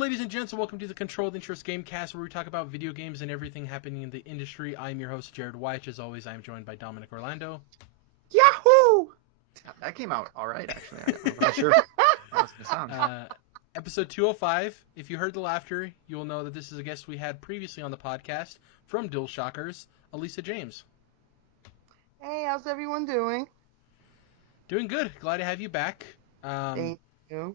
ladies and gents, and welcome to the Controlled Interest Gamecast, where we talk about video games and everything happening in the industry. I'm your host, Jerrad Wyche. As always, I'm joined by Dominic Orlando. Yahoo! That came out all right, actually. I'm not sure how it's going to sound. Episode 205. If you heard the laughter, you will know that this is a guest we had previously on the podcast from DualShockers, Alissa James. Hey, how's everyone doing? Doing good. Glad to have you back. Thank you.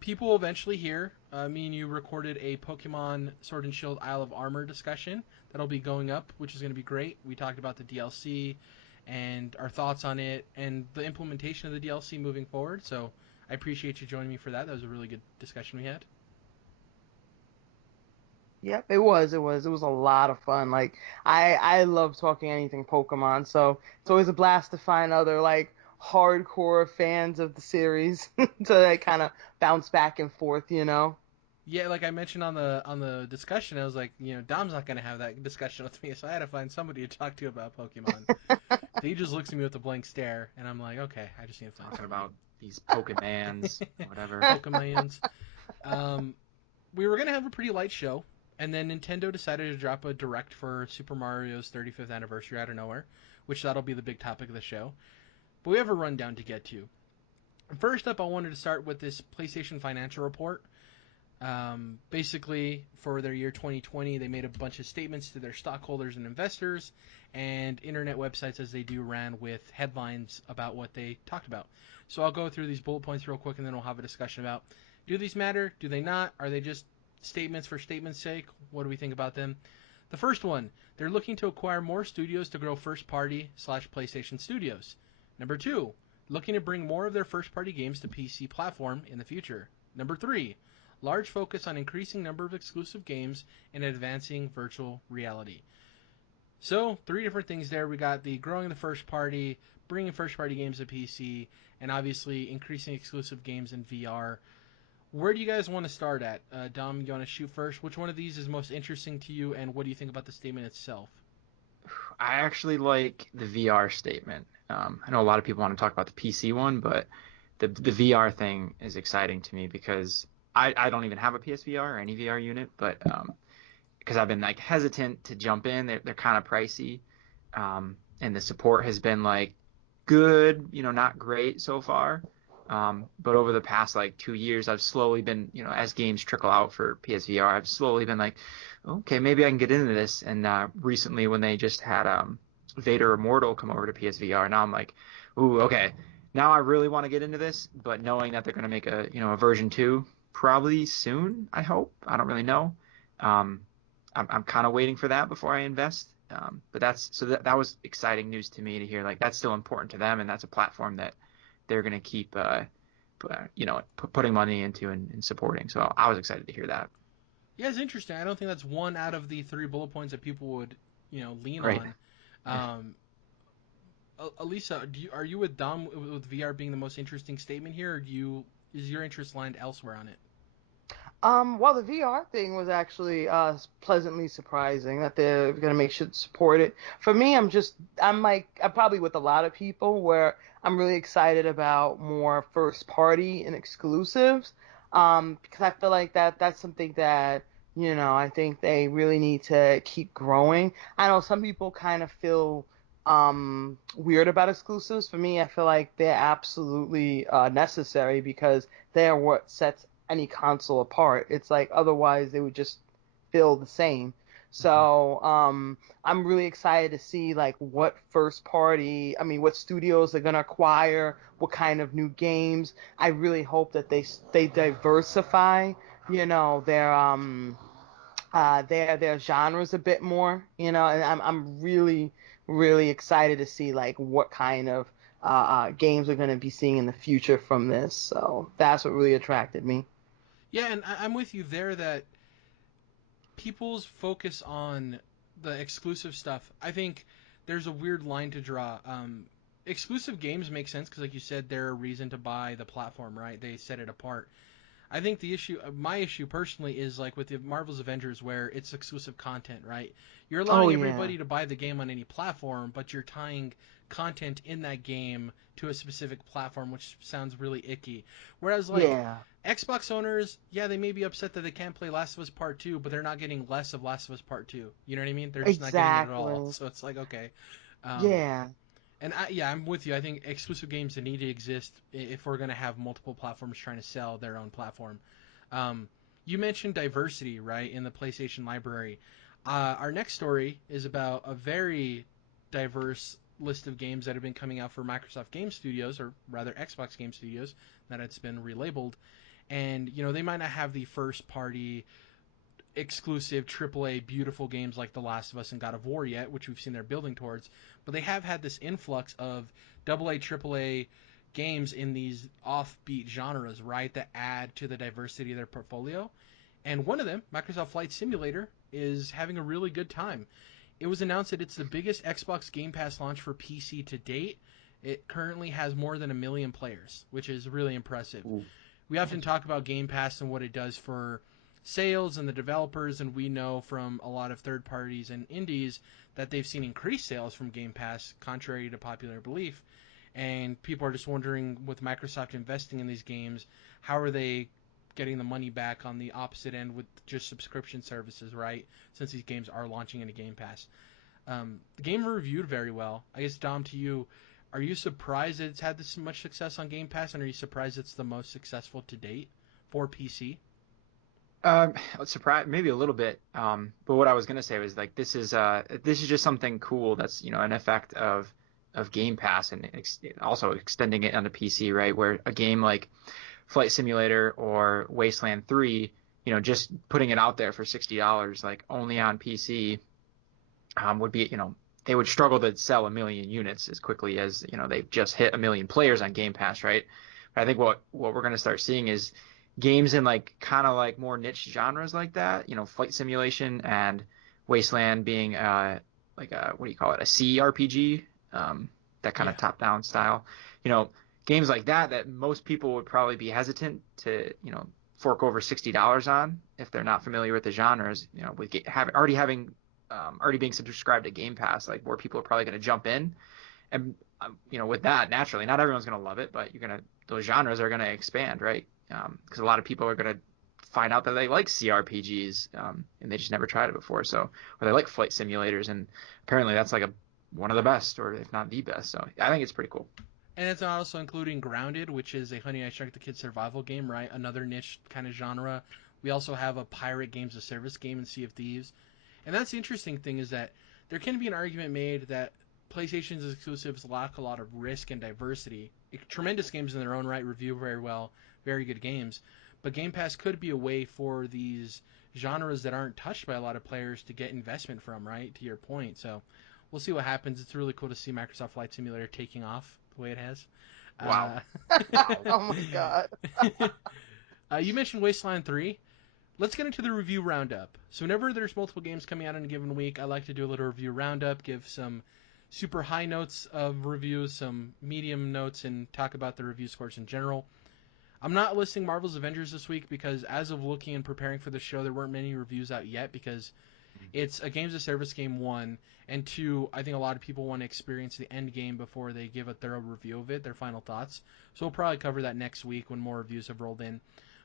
People will eventually hear. Me and you recorded a Pokemon Sword and Shield Isle of Armor discussion that'll be going up, which is going to be great. We talked about the DLC and our thoughts on it and the implementation of the DLC moving forward. So I appreciate you joining me for that. That was a really good discussion we had. Yep, it was a lot of fun. Like I love talking anything Pokemon, so it's always a blast to find other hardcore fans of the series to kind of bounce back and forth, Yeah, like I mentioned on the discussion, I was like, Dom's not gonna have that discussion with me, so I had to find somebody to talk to about Pokemon. He just looks at me with a blank stare, and I'm like, okay, I just need to find Talking somebody. about these Pokemans, whatever. Pokemans. We were gonna have a pretty light show, and then Nintendo decided to drop a direct for Super Mario's 35th anniversary out of nowhere, which that'll be the big topic of the show. But we have a rundown to get to. First up, I wanted to start with this PlayStation financial report. Basically, for their year 2020, they made a bunch of statements to their stockholders and investors, and internet websites, as they do, ran with headlines about what they talked about. So I'll go through these bullet points real quick, and then we'll have a discussion about, do these matter? Do they not? Are they just statements for statement's sake? What do we think about them? The first one, they're looking to acquire more studios to grow first-party / PlayStation studios. Number 2, looking to bring more of their first-party games to PC platform in the future. Number 3, large focus on increasing number of exclusive games and advancing virtual reality. So, 3 different things there. We got the growing the first party, bringing first party games to PC, and obviously increasing exclusive games in VR. Where do you guys want to start at? Dom, you want to shoot first? Which one of these is most interesting to you, and what do you think about the statement itself? I actually like the VR statement. I know a lot of people want to talk about the PC one, but the VR thing is exciting to me because I don't even have a PSVR or any VR unit, but because I've been hesitant to jump in. They're kind of pricey, and the support has been good, not great so far. But over the past 2 years, I've slowly been, as games trickle out for PSVR, I've slowly been okay, maybe I can get into this. And recently, when they just had Vader Immortal come over to PSVR, now I'm like, ooh, okay, now I really want to get into this. But knowing that they're going to make a version 2 probably soon, I hope. I don't really know. I'm kind of waiting for that before I invest. But that was exciting news to me to hear. That's still important to them, and that's a platform that they're going to keep putting money into and supporting. So I was excited to hear that. Yeah, it's interesting. I don't think that's one out of the 3 bullet points that people would, lean Right. on. Alissa, are you with Dom with VR being the most interesting statement here, or is your interest lined elsewhere on it? Well, the VR thing was actually pleasantly surprising that they're gonna make sure to support it. For me, I'm probably with a lot of people where I'm really excited about more first party and exclusives. Because I feel like that's something that I think they really need to keep growing. I know some people kind of feel weird about exclusives. For me, I feel like they're absolutely necessary because they are what sets any console apart. It's otherwise they would just feel the same. So I'm really excited to see what what studios they're gonna acquire, what kind of new games. I really hope that they diversify, their genres a bit more, and I'm really really excited to see what kind of games we're gonna be seeing in the future from this. So that's what really attracted me. Yeah, and I'm with you there that people's focus on the exclusive stuff, I think there's a weird line to draw. Exclusive games make sense because, like you said, they're a reason to buy the platform, right? They set it apart. I think my issue personally is like with the Marvel's Avengers where it's exclusive content, right? You're Oh allowing yeah. everybody to buy the game on any platform, but you're tying content in that game to a specific platform, which sounds really icky. Whereas like Yeah. Xbox owners, yeah, they may be upset that they can't play Last of Us Part 2, but they're not getting less of Last of Us Part 2. You know what I mean? They're just not getting it at all. Exactly. So it's like, okay. Um, Yeah. and I'm with you. I think exclusive games need to exist if we're going to have multiple platforms trying to sell their own platform. Um, you mentioned diversity, right, in the PlayStation library. Our next story is about a very diverse list of games that have been coming out for Microsoft Game Studios, or rather Xbox Game Studios, that it's been relabeled. And, they might not have the first party exclusive AAA beautiful games like The Last of Us and God of War yet, which we've seen they're building towards, but they have had this influx of AA, AAA games in these offbeat genres, right, that add to the diversity of their portfolio. And one of them, Microsoft Flight Simulator, is having a really good time. It was announced that it's the biggest Xbox Game Pass launch for PC to date. It currently has more than 1 million players, which is really impressive. Ooh. We often talk about Game Pass and what it does for sales and the developers, and we know from a lot of third parties and indies that they've seen increased sales from Game Pass, contrary to popular belief. And people are just wondering, with Microsoft investing in these games, how are they getting the money back on the opposite end with just subscription services, right? Since these games are launching into Game Pass. The game reviewed very well. I guess, Dom, to you, are you surprised that it's had this much success on Game Pass, and are you surprised it's the most successful to date for PC? Surprise, maybe a little bit. But what I was gonna say was like this is just something cool that's an effect of Game Pass and also extending it onto PC, right? Where a game like Flight Simulator or Wasteland 3, just putting it out there for $60, like only on PC, would be, they would struggle to sell 1 million units as quickly as, they've just hit 1 million players on Game Pass, right? But I think what we're going to start seeing is games in like kind of like more niche genres like that, flight simulation and Wasteland being like a, what do you call it, a CRPG, that kind Yeah. of top-down style. Games like that most people would probably be hesitant to, fork over $60 on if they're not familiar with the genres, with already being subscribed to Game Pass, like more people are probably going to jump in. And, with that, naturally, not everyone's going to love it, but those genres are going to expand, right? Because a lot of people are going to find out that they like CRPGs, and they just never tried it before. So, or they like flight simulators, and apparently that's like one of the best, or if not the best. So I think it's pretty cool. And it's also including Grounded, which is a Honey I Shrunk the Kids survival game, right? Another niche kind of genre. We also have a pirate games of service game in Sea of Thieves. And that's the interesting thing, is that there can be an argument made that PlayStation's exclusives lack a lot of risk and diversity. Tremendous games in their own right, review very well, very good games. But Game Pass could be a way for these genres that aren't touched by a lot of players to get investment from, right? To your point. So we'll see what happens. It's really cool to see Microsoft Flight Simulator taking off the way it has. Wow. Uh, Oh my god. you mentioned Wasteland 3. Let's get into the review roundup. So whenever there's multiple games coming out in a given week, I like to do a little review roundup, give some super high notes of reviews, some medium notes, and talk about the review scores in general. I'm not listing Marvel's Avengers this week because as of looking and preparing for the show, there weren't many reviews out yet because it's a games of service game, one, and two, I think a lot of people want to experience the end game before they give a thorough review of it, their final thoughts. So we'll probably cover that next week when more reviews have rolled in.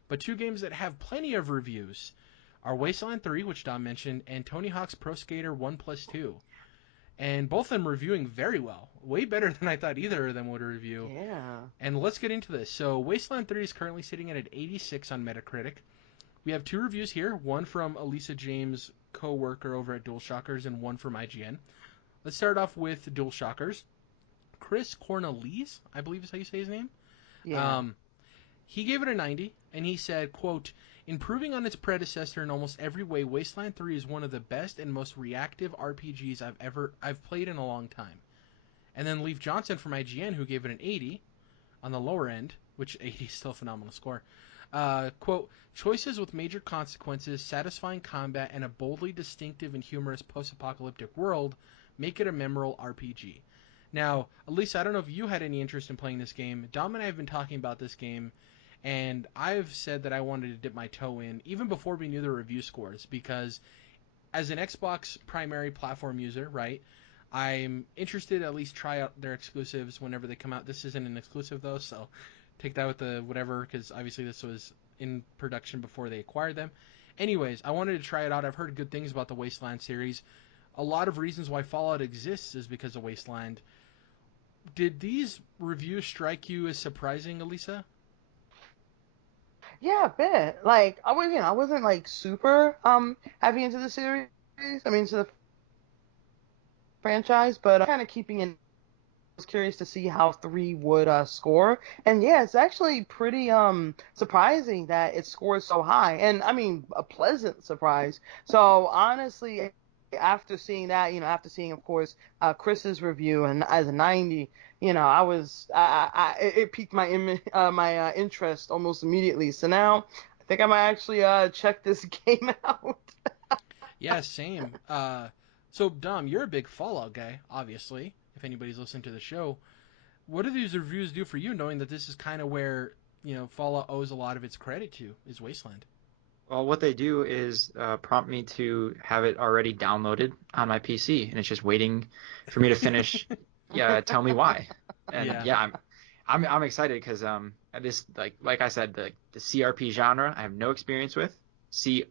But two games that have plenty of reviews are Wasteland 3, which Dom mentioned, and Tony Hawk's Pro Skater 1+2. And both of them reviewing very well. Way better than I thought either of them would review. Yeah. And let's get into this. So Wasteland 3 is currently sitting at an 86 on Metacritic. We have two reviews here, one from Alissa James, co-worker over at DualShockers, and one from IGN. Let's start off with DualShockers. Chris Cornelise, I believe is how you say his name. Yeah. He gave it a 90, and he said, quote, improving on its predecessor in almost every way, Wasteland 3 is one of the best and most reactive RPGs I've played in a long time. And then Leif Johnson from IGN, who gave it an 80 on the lower end, which 80 is still a phenomenal score. Quote, choices with major consequences, satisfying combat, and a boldly distinctive and humorous post-apocalyptic world make it a memorable RPG. Now, Alissa, I don't know if you had any interest in playing this game. Dom and I have been talking about this game, And I've said that I wanted to dip my toe in even before we knew the review scores, because as an Xbox primary platform user, right, I'm interested to at least try out their exclusives whenever they come out. This isn't an exclusive though, so take that with the whatever, because obviously this was in production before they acquired them. Anyways, I wanted to try it out. I've heard good things about the Wasteland series. A lot of reasons why Fallout exists is because of Wasteland. Did these reviews strike you as surprising, Alissa? Yeah, a bit. Like I wasn't like super heavy into the series. I mean, to the franchise, but kind of keeping in. Was curious to see how 3 would score, and yeah, it's actually pretty surprising that it scores so high, and I mean a pleasant surprise. So honestly, after seeing that, after seeing of course Chris's review and as a 90, it piqued my interest almost immediately. So now I think I might actually check this game out. Yeah, same. So Dom, you're a big Fallout guy, obviously. If anybody's listening to the show, what do these reviews do for you, knowing that this is kind of where Fallout owes a lot of its credit to, is Wasteland? Well, what they do is prompt me to have it already downloaded on my PC, and it's just waiting for me to finish. Yeah, tell me why. And Yeah. yeah, I'm excited because this like I said, the CRP genre I have no experience with. C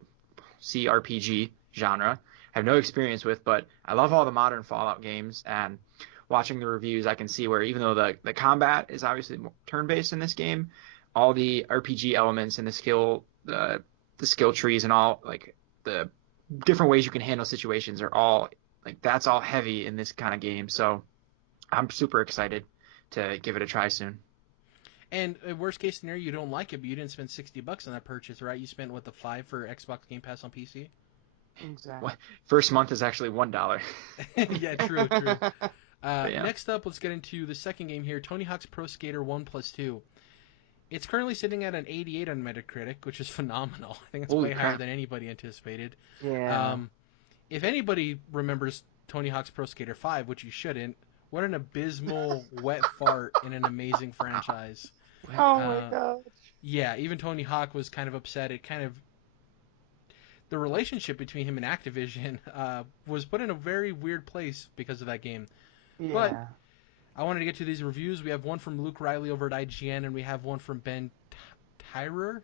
CRPG genre I have no experience with, but I love all the modern Fallout games, and watching the reviews I can see where even though the combat is obviously turn-based in this game, all the RPG elements and the skill trees and all like the different ways you can handle situations are all like that's all heavy in this kind of game. So I'm super excited to give it a try soon. And worst case scenario, you don't like it, but you didn't spend $60 on that purchase, right? You spent what, the 5 for Xbox Game Pass on PC? Exactly. First month is actually $1. Yeah, true, true. But yeah. Next up, let's get into the second game here, Tony Hawk's Pro Skater 1 plus 2. It's currently sitting at an 88 on Metacritic, which is phenomenal. I think it's Holy way higher crap. than anybody anticipated. Yeah. Um, if anybody remembers Tony Hawk's Pro Skater 5, which you shouldn't, what an abysmal wet fart in an amazing franchise. Oh my Uh, god. yeah, even Tony Hawk was kind of upset. It kind of the relationship between him and Activision was put in a very weird place because of that game. But Yeah. I wanted to get to these reviews. We have one from Luke Riley over at IGN, and we have one from Ben Tierer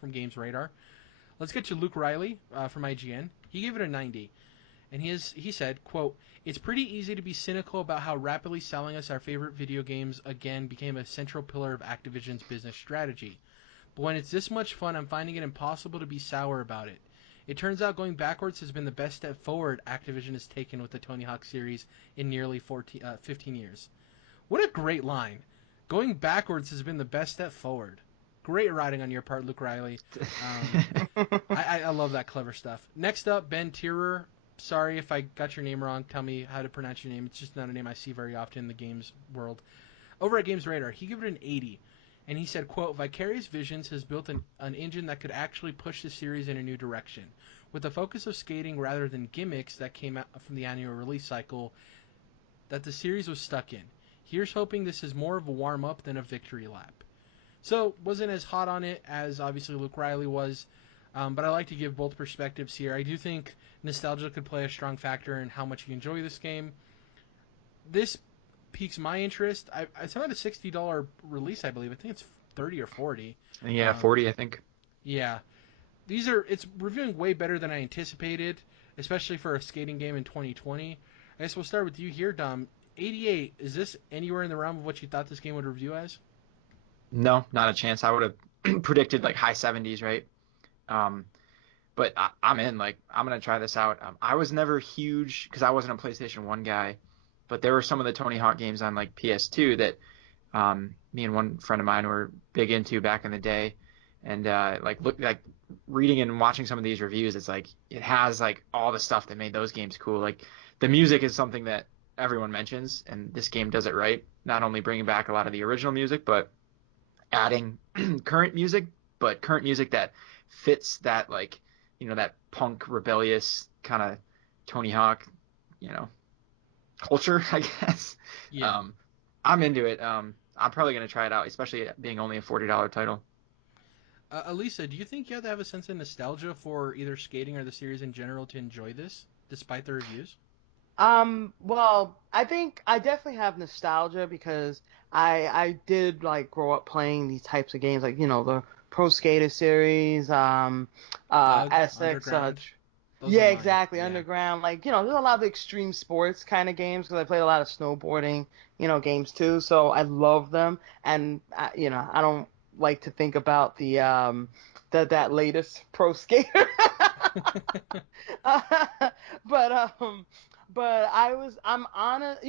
from Games Radar. Let's get to Luke Riley from IGN. He gave it a 90. And he said, quote, "It's pretty easy to be cynical about how rapidly selling us our favorite video games again became a central pillar of Activision's business strategy. But when it's this much fun, I'm finding it impossible to be sour about it. It turns out going backwards has been the best step forward Activision has taken with the Tony Hawk series in nearly 15 years." What a great line. Going backwards has been the best step forward. Great writing on your part, Luke Riley. I love that clever stuff. Next up, Ben Tierer. Sorry if I got your name wrong. Tell me how to pronounce your name. It's just not a name I see very often in the games world. Over at Games Radar, he gave it an 80. And he said, quote, "Vicarious Visions has built an engine that could actually push the series in a new direction. With the focus of skating rather than gimmicks that came out from the annual release cycle that the series was stuck in. Here's hoping this is more of a warm-up than a victory lap." So, wasn't as hot on it as obviously Luke Riley was, but I like to give both perspectives here. I do think nostalgia could play a strong factor in how much you enjoy this game. This piques my interest. It's not a $60 release, I believe. I think it's 30 or 40. Yeah, 40 I think. Yeah. It's reviewing way better than I anticipated, especially for a skating game in 2020. I guess we'll start with you here, Dom. 88, is this anywhere in the realm of what you thought this game would review as? No, not a chance. I would have predicted like high 70s, right? Um, but I'm in. Like, I'm gonna try this out. I was never huge because I wasn't a PlayStation 1 guy, but there were some of the Tony Hawk games on like PS2 that me and one friend of mine were big into back in the day, and like reading and watching some of these reviews, it's like it has like all the stuff that made those games cool. Like the music is something that everyone mentions, and this game does it right. Not only bringing back a lot of the original music, but adding current music, but current music that fits that like that punk rebellious kind of Tony Hawk, you know, culture, I guess. Yeah. I'm into it. I'm probably gonna try it out, especially it being only a $40 title. Alissa, do you think you have to have a sense of nostalgia for either skating or the series in general to enjoy this, despite the reviews? Well, I think I definitely have nostalgia because I did like grow up playing these types of games, like the Pro Skater series, Doug, SX, Underground, those are yeah, mine. exactly, Yeah. Underground, like there's a lot of extreme sports kind of games because I played a lot of snowboarding, games too, so I love them, and I don't like to think about the that latest Pro Skater. but but I'm honest,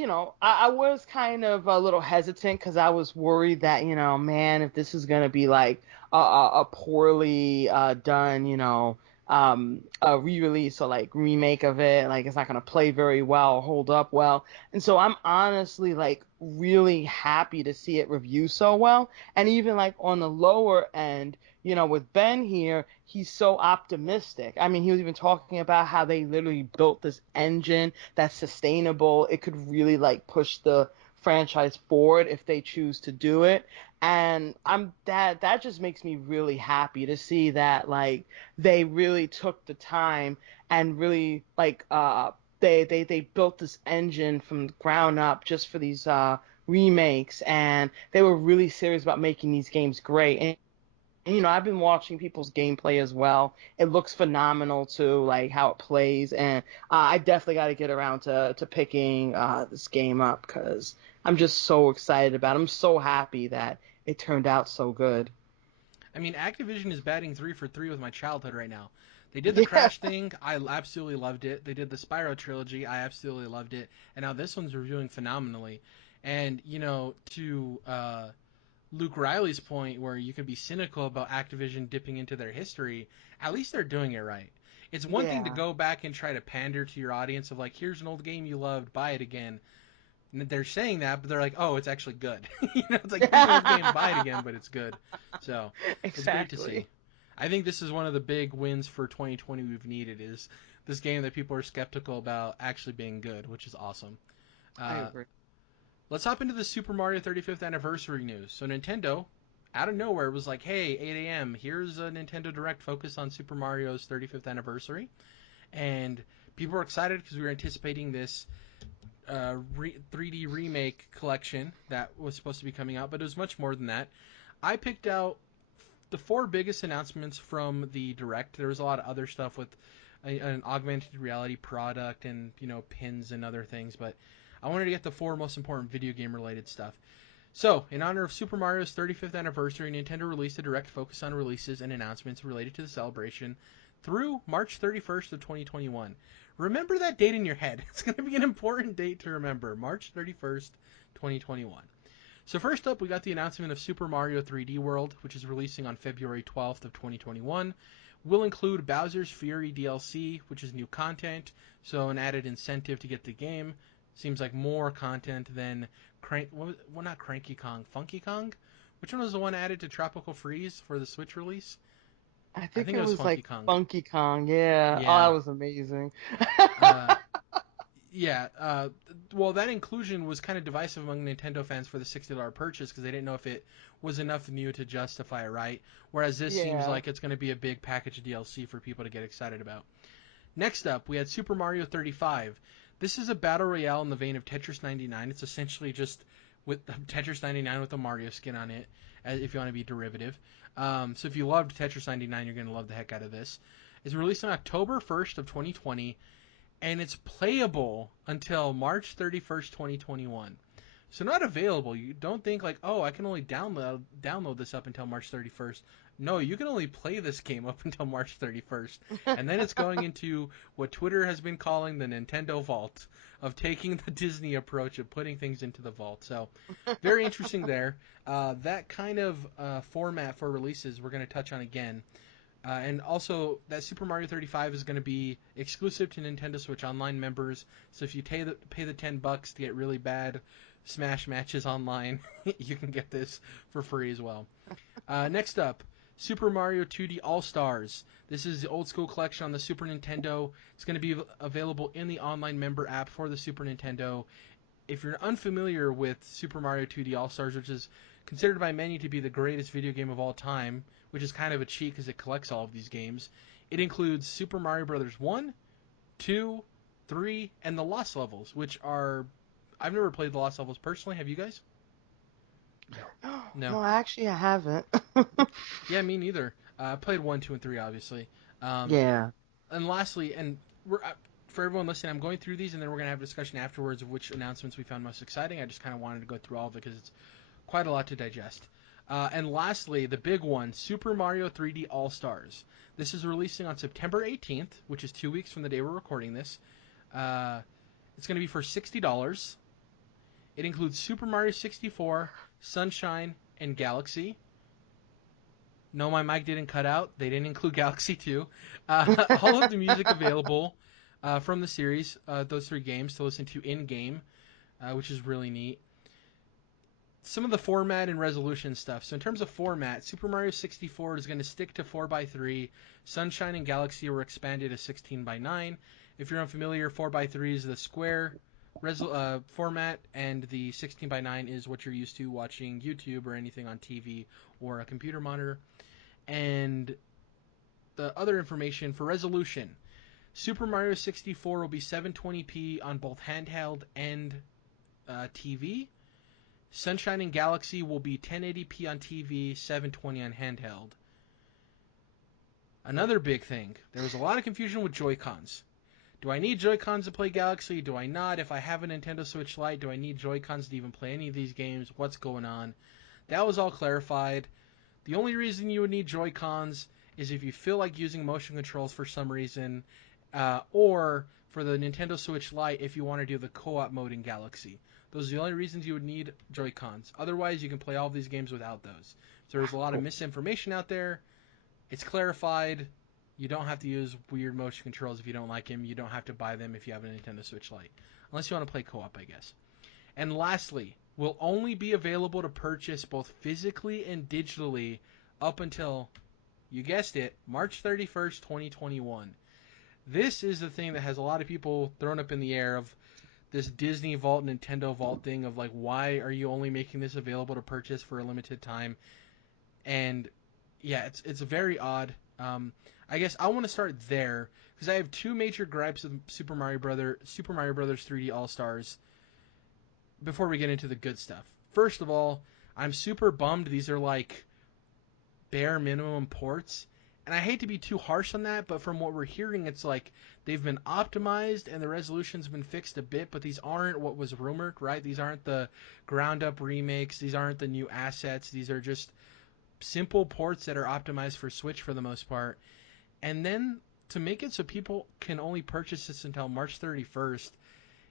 I was kind of a little hesitant because I was worried that, man, if this is gonna be like a poorly done, a re-release or like remake of it, like it's not gonna play very well, hold up well. And so I'm honestly like really happy to see it review so well. And even like on the lower end, with Ben here, he's so optimistic. I mean, he was even talking about how they literally built this engine that's sustainable. It could really like push the franchise forward if they choose to do it. And that just makes me really happy to see that like they really took the time and really like they built this engine from the ground up just for these remakes, and they were really serious about making these games great. And I've been watching people's gameplay as well. It looks phenomenal too, like how it plays, and I definitely got to get around to picking this game up because I'm just so excited about it. I'm so happy that it turned out so good. I mean, Activision is batting 3 for 3 with my childhood right now. They did the Yeah, Crash thing. I absolutely loved it. They did the Spyro trilogy. I absolutely loved it. And now this one's reviewing phenomenally. And, to Luke Riley's point where you could be cynical about Activision dipping into their history, at least they're doing it right. It's one thing to yeah, go back and try to pander to your audience of like, here's an old game you loved, buy it again. And they're saying that, but they're like, oh, it's actually good. It's like, here's an old game, buy it again, but it's good. So it's great to see. exactly. I think this is one of the big wins for 2020 we've needed is this game that people are skeptical about actually being good, which is awesome. I Uh, agree. let's hop into the Super Mario 35th anniversary news. So Nintendo, out of nowhere, was like, hey, 8 a.m., here's a Nintendo Direct focus on Super Mario's 35th anniversary. And people were excited because we were anticipating this 3D remake collection that was supposed to be coming out, but it was much more than that. I picked out the four biggest announcements from the Direct. There was a lot of other stuff with an augmented reality product and pins and other things, but I wanted to get the four most important video game related stuff. So, in honor of Super Mario's 35th anniversary, Nintendo released a Direct focus on releases and announcements related to the celebration through March 31st of 2021. Remember that date in your head. It's going to be an important date to remember. March 31st, 2021. So first up, we got the announcement of Super Mario 3D World, which is releasing on February 12th of 2021. Will include Bowser's Fury DLC, which is new content, so an added incentive to get the game. Seems like more content than not Cranky Kong, Funky Kong? Which one was the one added to Tropical Freeze for the Switch release? I I think think it it was was Funky like Kong. Funky Kong. Yeah. Oh, that Yeah. was amazing. Uh, Yeah, well, that inclusion was kind of divisive among Nintendo fans for the $60 purchase because they didn't know if it was enough new to justify it, right? Whereas this seems Yeah. like it's going to be a big package of DLC for people to get excited about. Next up, we had Super Mario 35. This is a battle royale in the vein of Tetris 99. It's essentially just with Tetris 99 with a Mario skin on it, if you want to be derivative. So if you loved Tetris 99, you're going to love the heck out of this. It's released on October 1st of 2020 and it's playable until March 31st, 2021. So not available. You don't think like, oh, I can only download this up until March 31st. No, you can only play this game up until March 31st. And then it's going into what Twitter has been calling the Nintendo Vault of taking the Disney approach of putting things into the vault. So very interesting there. That kind of format for releases we're going to touch on again. And also, that Super Mario 35 is going to be exclusive to Nintendo Switch Online members. So if you pay the $10 to get really bad Smash matches online, you can get this for free as well. Next up, Super Mario 2D All Stars. This is the old school collection on the Super Nintendo. It's going to be available in the online member app for the Super Nintendo. if you're unfamiliar with Super Mario 2D All-Stars, which is considered by many to be the greatest video game of all time, which is kind of a cheat because it collects all of these games, it includes Super Mario Bros. 1, 2, 3, and the Lost Levels, which are... I've never played the Lost Levels personally. Have you guys? No. No, actually, I haven't. Yeah, me neither. I played 1, 2, and 3, obviously. Yeah. And lastly, and for everyone listening, I'm going through these, and then we're going to have a discussion afterwards of which announcements we found most exciting. I just kind of wanted to go through all of it because it's quite a lot to digest. And lastly, the big one, Super Mario 3D All-Stars. This is releasing on September 18th, which is 2 weeks from the day we're recording this. It's going to be for $60. It includes Super Mario 64, Sunshine, and Galaxy. No, my mic didn't cut out. They didn't include Galaxy 2. All of the music available from the series, those 3 games, to listen to in-game, which is really neat. Some of the format and resolution stuff. So in terms of format, Super Mario 64 is going to stick to 4x3. Sunshine and Galaxy were expanded to 16x9. If you're unfamiliar, 4x3 is the square format, and the 16x9 is what you're used to watching YouTube or anything on TV or a computer monitor. And the other information for resolution, Super Mario 64 will be 720p on both handheld and TV. Sunshine and Galaxy will be 1080p on TV, 720 on handheld. Another big thing, there was a lot of confusion with Joy-Cons. Do I need Joy-Cons to play Galaxy? Do I not? If I have a Nintendo Switch Lite, do I need Joy-Cons to even play any of these games? What's going on? That was all clarified. The only reason you would need Joy-Cons is if you feel like using motion controls for some reason, or for the Nintendo Switch Lite if you want to do the co-op mode in Galaxy. Those are the only reasons you would need Joy-Cons. Otherwise, you can play all of these games without those. So there's a lot of misinformation out there. It's clarified. You don't have to use weird motion controls if you don't like them. You don't have to buy them if you have a Nintendo Switch Lite. Unless you want to play co-op, I guess. And lastly, will only be available to purchase both physically and digitally up until, you guessed it, March 31st, 2021. This is the thing that has a lot of people thrown up in the air of this Disney Vault, Nintendo Vault thing of like, why are you only making this available to purchase for a limited time? And yeah, it's very odd. I guess I want to start there because I have 2 major gripes with Super Mario Brothers 3D All Stars before we get into the good stuff. First of all, I'm super bummed these are like bare minimum ports. And I hate to be too harsh on that, but from what we're hearing, it's like they've been optimized and the resolution's been fixed a bit, but these aren't what was rumored, right? These aren't the ground up remakes. These aren't the new assets. These are just simple ports that are optimized for Switch for the most part. And then to make it so people can only purchase this until March 31st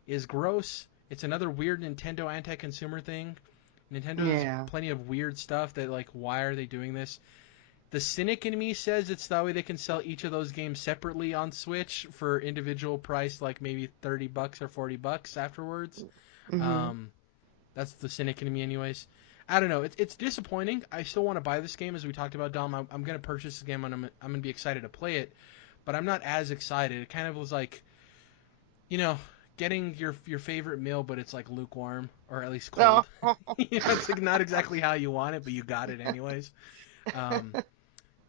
is gross. It's another weird Nintendo anti-consumer thing. Nintendo has plenty of weird stuff that, like, why are they doing this? The cynic in me says it's that way they can sell each of those games separately on Switch for individual price, like maybe $30 or $40 afterwards. Mm-hmm. That's the cynic in me anyways. I don't know. It's disappointing. I still want to buy this game, as we talked about, Dom. I'm going to purchase the game, and I'm going to be excited to play it. But I'm not as excited. It kind of was like, getting your favorite meal, but it's like lukewarm, or at least cold. No. It's like not exactly how you want it, but you got it anyways.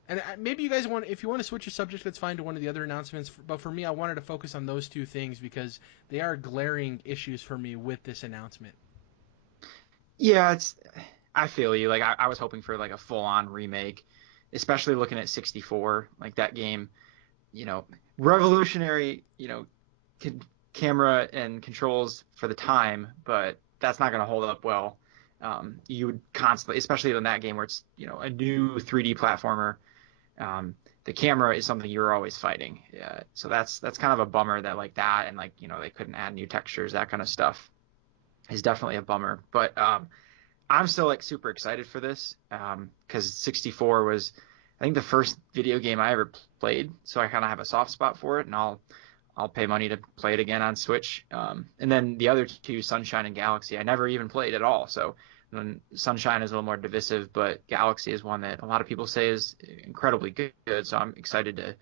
And maybe you guys if you want to switch your subject, that's fine, to one of the other announcements. But for me, I wanted to focus on those 2 things because they are glaring issues for me with this announcement. Yeah, I feel you. Like I was hoping for like a full-on remake, especially looking at 64. Like that game, revolutionary, camera and controls for the time, but that's not going to hold up well. You would constantly, especially in that game where it's a new 3D platformer. The camera is something you're always fighting. Yeah, so that's kind of a bummer that like that and like they couldn't add new textures, that kind of stuff is definitely a bummer. But I'm still like super excited for this because 64 was I think the first video game I ever played, so I kind of have a soft spot for it, and I'll pay money to play it again on Switch. And then the other 2, Sunshine and Galaxy, I never even played at all. So Sunshine is a little more divisive, but Galaxy is one that a lot of people say is incredibly good. So I'm excited to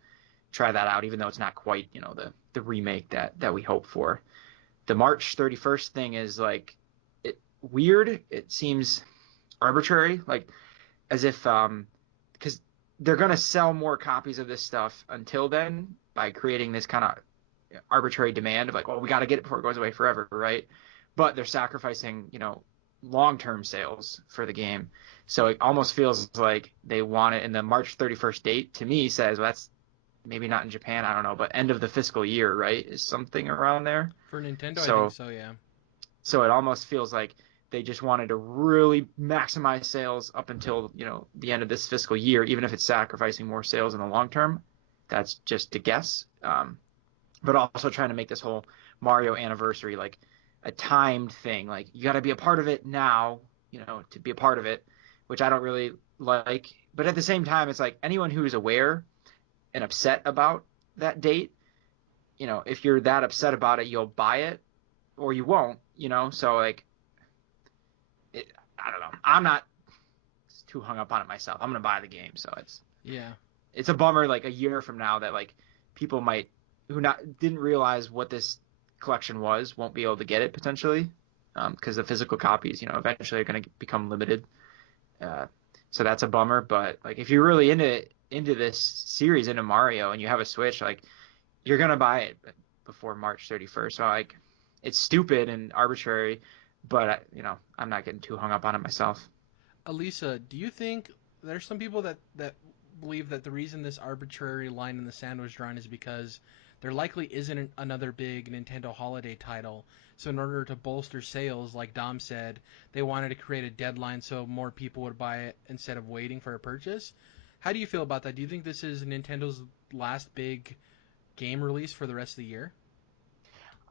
try that out, even though it's not quite, the remake that we hope for. the March 31st thing is like weird. It seems arbitrary, like as if because they're gonna sell more copies of this stuff until then by creating this kind of arbitrary demand of like, well, we got to get it before it goes away forever, right? But they're sacrificing, long-term sales for the game. So it almost feels like they want it. And the March 31st date to me says, well, that's maybe not in Japan, I don't know, but end of the fiscal year, right? Is something around there. For Nintendo, I So think so, yeah. so it almost feels like they just wanted to really maximize sales up until, the end of this fiscal year, even if it's sacrificing more sales in the long term. That's just a guess. But also trying to make this whole Mario anniversary like a timed thing. Like you got to be a part of it now, to be a part of it, which I don't really like. But at the same time, it's like anyone who's aware and upset about that date, if you're that upset about it, you'll buy it or you won't, So like, I don't know. I'm not too hung up on it myself. I'm gonna buy the game, so it's a bummer. Like a year from now, that like people might who didn't realize what this collection won't be able to get it potentially, because the physical copies, eventually are going to become limited. So that's a bummer. But like if you're really into this series, into Mario, and you have a Switch, like you're gonna buy it before March 31st. So like it's stupid and arbitrary, but I'm not getting too hung up on it myself. Alissa, do you think there's some people that believe that the reason this arbitrary line in the sand was drawn is because there likely isn't another big Nintendo holiday title. So in order to bolster sales, like Dom said, they wanted to create a deadline so more people would buy it instead of waiting for a purchase. How do you feel about that? Do you think this is Nintendo's last big game release for the rest of the year?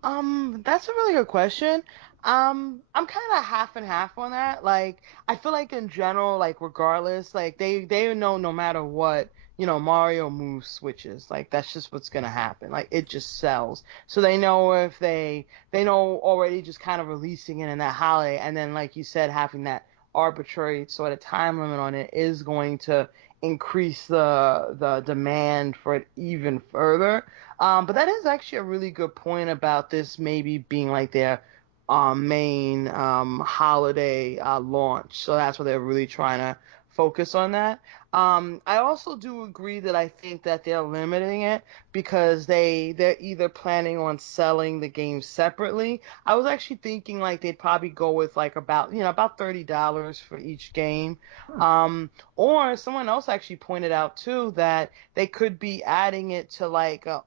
That's a really good question. I'm kind of half and half on that. Like, I feel like in general, like regardless, like they know no matter what, Mario moves switches. Like that's just what's gonna happen. Like it just sells. So they know if they know already just kind of releasing it in that holiday, and then like you said, having that arbitrary sort of time limit on it is going to increase the demand for it even further. But that is actually a really good point about this maybe being like their main holiday launch. So that's why they're really trying to focus on that. I also do agree that I think that they're limiting it because they're either planning on selling the game separately. I was actually thinking like they'd probably go with like about $30 for each game. Or someone else actually pointed out too that they could be adding it to like a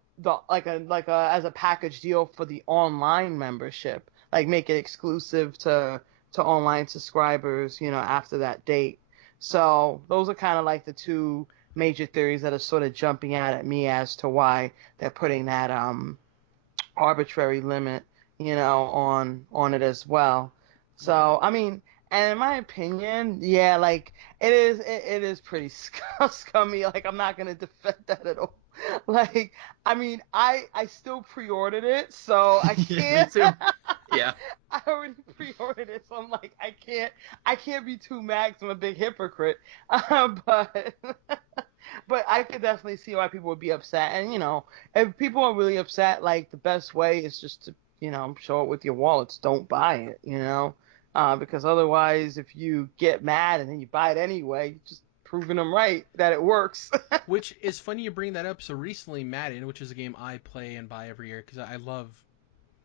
as a package deal for the online membership, like make it exclusive to online subscribers, after that date. So those are kind of like the two major theories that are sort of jumping out at me as to why they're putting that arbitrary limit, on it as well. So I mean, and in my opinion, yeah, like it is pretty scummy. Like I'm not gonna defend that at all. Like I mean, I still pre-ordered it, so I Yeah, me can't. too. Yeah. I already pre-ordered it, so I'm like I can't be too mad 'cause I'm a big hypocrite. But but I could definitely see why people would be upset. And if people are really upset, like the best way is just to show it with your wallets. Don't buy it, because otherwise, if you get mad and then you buy it anyway, you're just proving them right that it works. Which is funny you bring that up. So recently, Madden, which is a game I play and buy every year because I love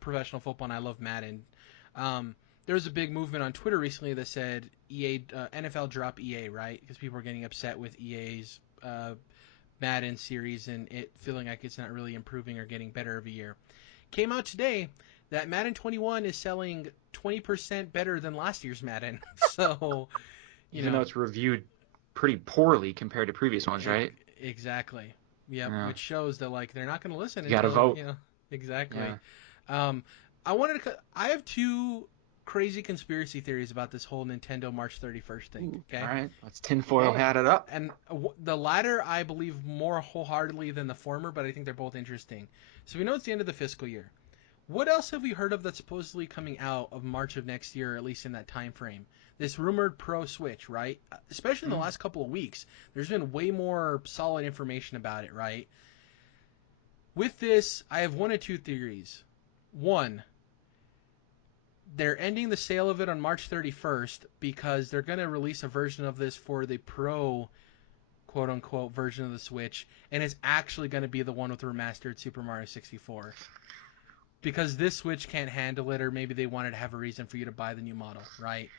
professional football and I love Madden. There was a big movement on Twitter recently that said NFL drop EA, right? Because people are getting upset with EA's Madden series and it feeling like it's not really improving or getting better every year. Came out today that Madden 21 is selling 20% better than last year's Madden. So, Even though it's reviewed pretty poorly compared to previous ones, right? Exactly. Yep, Yeah. which shows that like they're not going to listen You got to until vote. exactly. Yeah. I have two crazy conspiracy theories about this whole Nintendo March 31st thing. Okay. All right. Let's tinfoil hat it up. And the latter I believe more wholeheartedly than the former, but I think they're both interesting. So we know it's the end of the fiscal year. What else have we heard of that's supposedly coming out of March of next year, or at least in that time frame? This rumored Pro Switch, right? Especially in the last couple of weeks, there's been way more solid information about it, right? With this, I have one of two theories. One, they're ending the sale of it on March 31st because they're going to release a version of this for the Pro, quote-unquote, version of the Switch, and it's actually going to be the one with remastered Super Mario 64. Because this Switch can't handle it, or maybe they wanted to have a reason for you to buy the new model, right?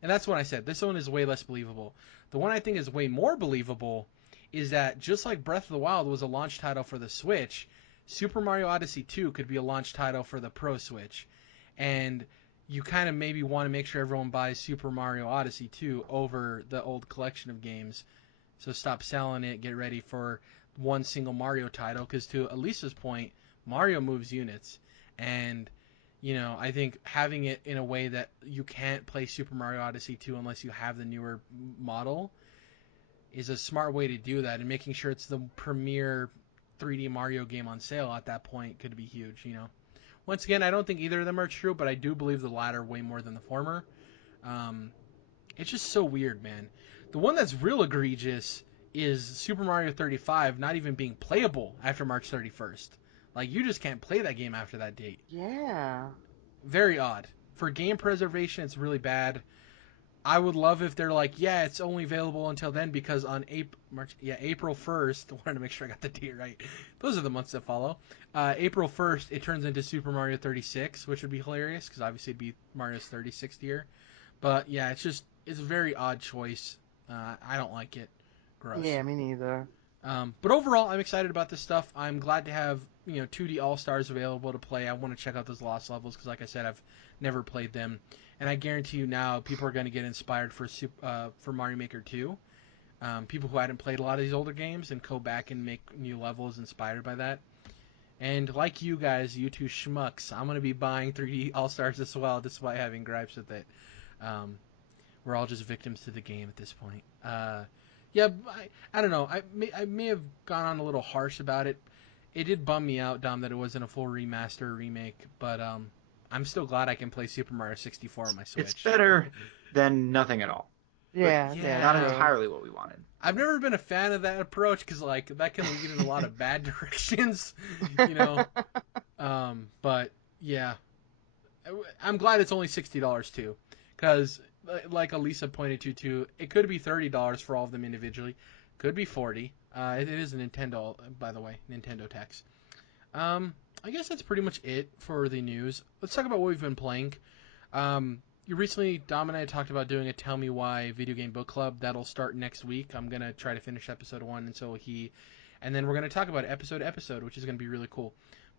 And that's what I said. This one is way less believable. The one I think is way more believable is that just like Breath of the Wild was a launch title for the Switch, Super Mario Odyssey 2 could be a launch title for the Pro Switch. And you kind of maybe want to make sure everyone buys Super Mario Odyssey 2 over the old collection of games. So stop selling it, get ready for one single Mario title, because to Alissa's point, Mario moves units. And, you know, I think having it in a way that you can't play Super Mario Odyssey 2 unless you have the newer model is a smart way to do that, and making sure it's the premier 3D Mario game on sale at that point could be huge, you know. Once again, I don't think either of them are true, but I do believe the latter way more than the former. It's just so weird, man. The one that's real egregious is Super Mario 35 not even being playable after March 31st. Like, you just can't play that game after that date. Yeah. Very odd. For game preservation, it's really bad. I would love if they're like, yeah, it's only available until then, because on April 1st, I wanted to make sure I got the date right. Those are the months that follow. April 1st, it turns into Super Mario 36, which would be hilarious, because obviously it'd be Mario's 36th year. But yeah, it's a very odd choice. I don't like it. Gross. Yeah, me neither. But overall, I'm excited about this stuff. I'm glad to have 2D All Stars available to play. I want to check out those Lost levels because, like I said, I've never played them, and I guarantee you now people are going to get inspired for Mario Maker 2. People who hadn't played a lot of these older games and go back and make new levels inspired by that. And like you guys, you two schmucks, I'm going to be buying 3D All Stars as well, despite having gripes with it. We're all just victims to the game at this point. Yeah, I don't know. I may have gone on a little harsh about it. It did bum me out, Dom, that it wasn't a full remaster or remake, but I'm still glad I can play Super Mario 64 on my Switch. It's better than nothing at all. Yeah, But yeah, not true. entirely what we wanted. I've never been a fan of that approach because, like, that can lead in a lot of bad directions, you know. But yeah, I'm glad it's only $60 too, because like Alissa pointed to too, it could be $30 for all of them individually, could be $40. It is a Nintendo, by the way, Nintendo tax. I guess that's pretty much it for the news. Let's talk about what we've been playing. You recently, Dom and I talked about doing a Tell Me Why video game book club. That'll start next week. I'm going to try to finish episode 1, and so will he. And then we're going to talk about it episode to episode, which is going to be really cool.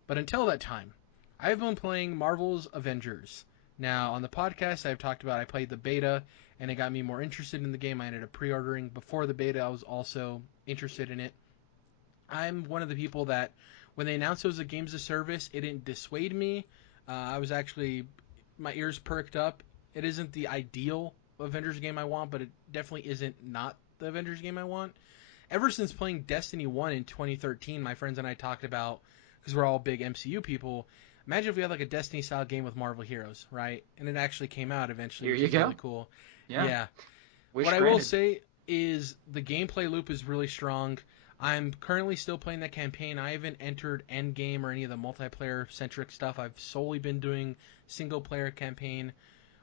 But until that time, I've been playing Marvel's Avengers. Now, on the podcast, I've talked about I played the beta, and it got me more interested in the game. I ended up pre-ordering. Before the beta, I was also interested in it. I'm one of the people that, when they announced it was a games of service, it didn't dissuade me. I was actually, my ears perked up. It isn't the ideal Avengers game I want, but it definitely isn't not the Avengers game I want. Ever since playing Destiny 1 in 2013, my friends and I talked about, because we're all big MCU people, imagine if we had like a Destiny-style game with Marvel heroes, right? And it actually came out eventually, which is really cool. Yeah. What I will say is the gameplay loop is really strong. I'm currently still playing that campaign. I haven't entered Endgame or any of the multiplayer-centric stuff. I've solely been doing single-player campaign.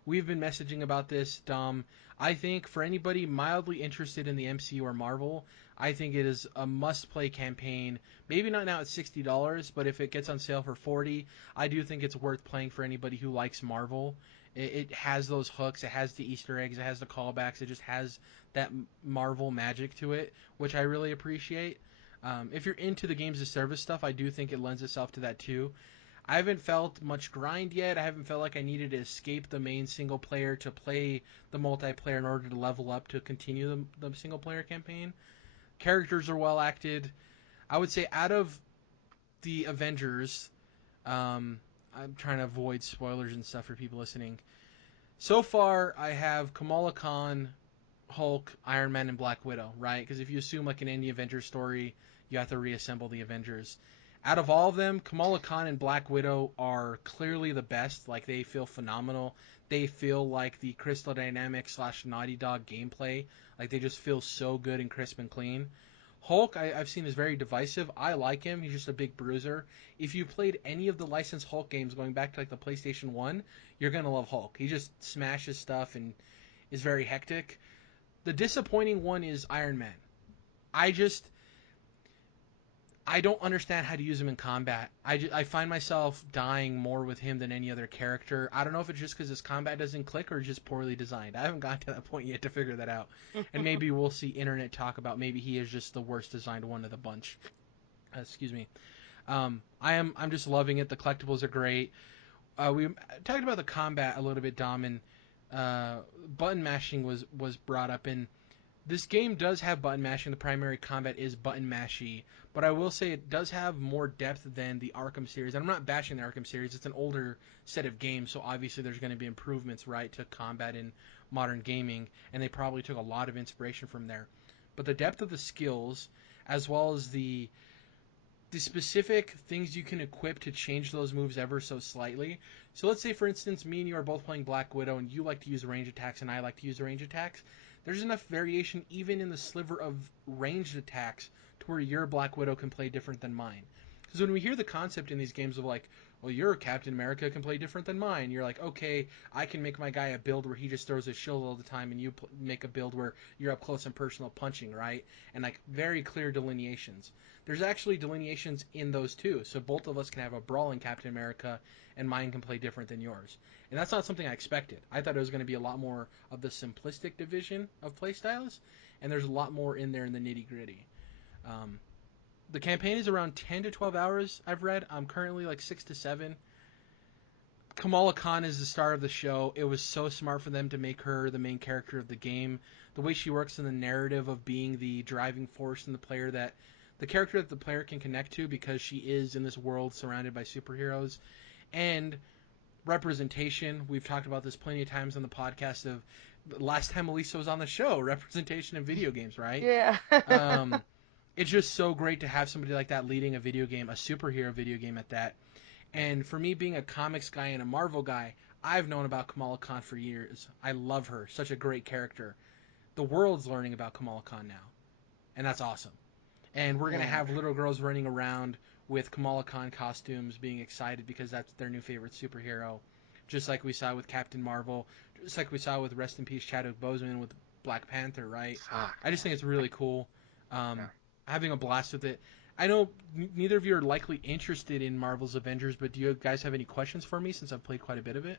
We've been messaging about this, Dom. I think for anybody mildly interested in the MCU or Marvel, I think it is a must-play campaign. Maybe not now at $60, but if it gets on sale for $40, I do think it's worth playing for anybody who likes Marvel. It has those hooks, it has the Easter eggs, it has the callbacks, it just has that Marvel magic to it, which I really appreciate. If you're into the games of service stuff, I do think it lends itself to that too. I haven't felt much grind yet. I haven't felt like I needed to escape the main single player to play the multiplayer in order to level up to continue the single player campaign. Characters are well acted. I would say out of the Avengers, I'm trying to avoid spoilers and stuff for people listening. So far, I have Kamala Khan, Hulk, Iron Man, and Black Widow, right? Because if you assume like an indie Avengers story, you have to reassemble the Avengers. Out of all of them, Kamala Khan and Black Widow are clearly the best. Like, they feel phenomenal. They feel like the Crystal Dynamics / Naughty Dog gameplay. Like, they just feel so good and crisp and clean. Hulk, I've seen is very divisive. I like him. He's just a big bruiser. If you played any of the licensed Hulk games going back to like the PlayStation 1, you're going to love Hulk. He just smashes stuff and is very hectic. The disappointing one is Iron Man. I just I don't understand how to use him in combat. I find myself dying more with him than any other character. I don't know if it's just because his combat doesn't click or just poorly designed. I haven't gotten to that point yet to figure that out. And maybe we'll see internet talk about maybe he is just the worst designed one of the bunch. Excuse me. I'm just loving it. The collectibles are great. We talked about the combat a little bit, Dom, and button mashing was brought up in. This game does have button mashing. The primary combat is button mashy, but I will say it does have more depth than the Arkham series. And I'm not bashing the Arkham series. It's an older set of games, so obviously there's going to be improvements, right, to combat in modern gaming, and they probably took a lot of inspiration from there. But the depth of the skills, as well as the specific things you can equip to change those moves ever so slightly. So let's say, for instance, me and you are both playing Black Widow, and you like to use range attacks, and I like to use range attacks. There's enough variation even in the sliver of ranged attacks to where your Black Widow can play different than mine. Because when we hear the concept in these games of like, well, your Captain America can play different than mine, you're like, okay, I can make my guy a build where he just throws his shield all the time, and you make a build where you're up close and personal punching, right? And like very clear delineations. There's actually delineations in those too, so both of us can have a brawling Captain America, and mine can play different than yours. And that's not something I expected. I thought it was going to be a lot more of the simplistic division of playstyles, and there's a lot more in there in the nitty gritty. The campaign is around 10 to 12 hours, I've read. I'm currently like 6 to 7. Kamala Khan is the star of the show. It was so smart for them to make her the main character of the game. The way she works in the narrative of being the driving force in the character that the player can connect to because she is in this world surrounded by superheroes. And representation. We've talked about this plenty of times on the podcast of last time Alissa was on the show, representation in video games, right? Yeah. It's just so great to have somebody like that leading a video game, a superhero video game at that. And for me being a comics guy and a Marvel guy, I've known about Kamala Khan for years. I love her. Such a great character. The world's learning about Kamala Khan now. And that's awesome. And we're going to have little girls running around with Kamala Khan costumes being excited because that's their new favorite superhero. Just like we saw with Captain Marvel. Just like we saw with Rest in Peace Chadwick Boseman with Black Panther, right? Fuck. I just think it's really cool. Having a blast with it. I know neither of you are likely interested in Marvel's Avengers, but do you guys have any questions for me since I've played quite a bit of it?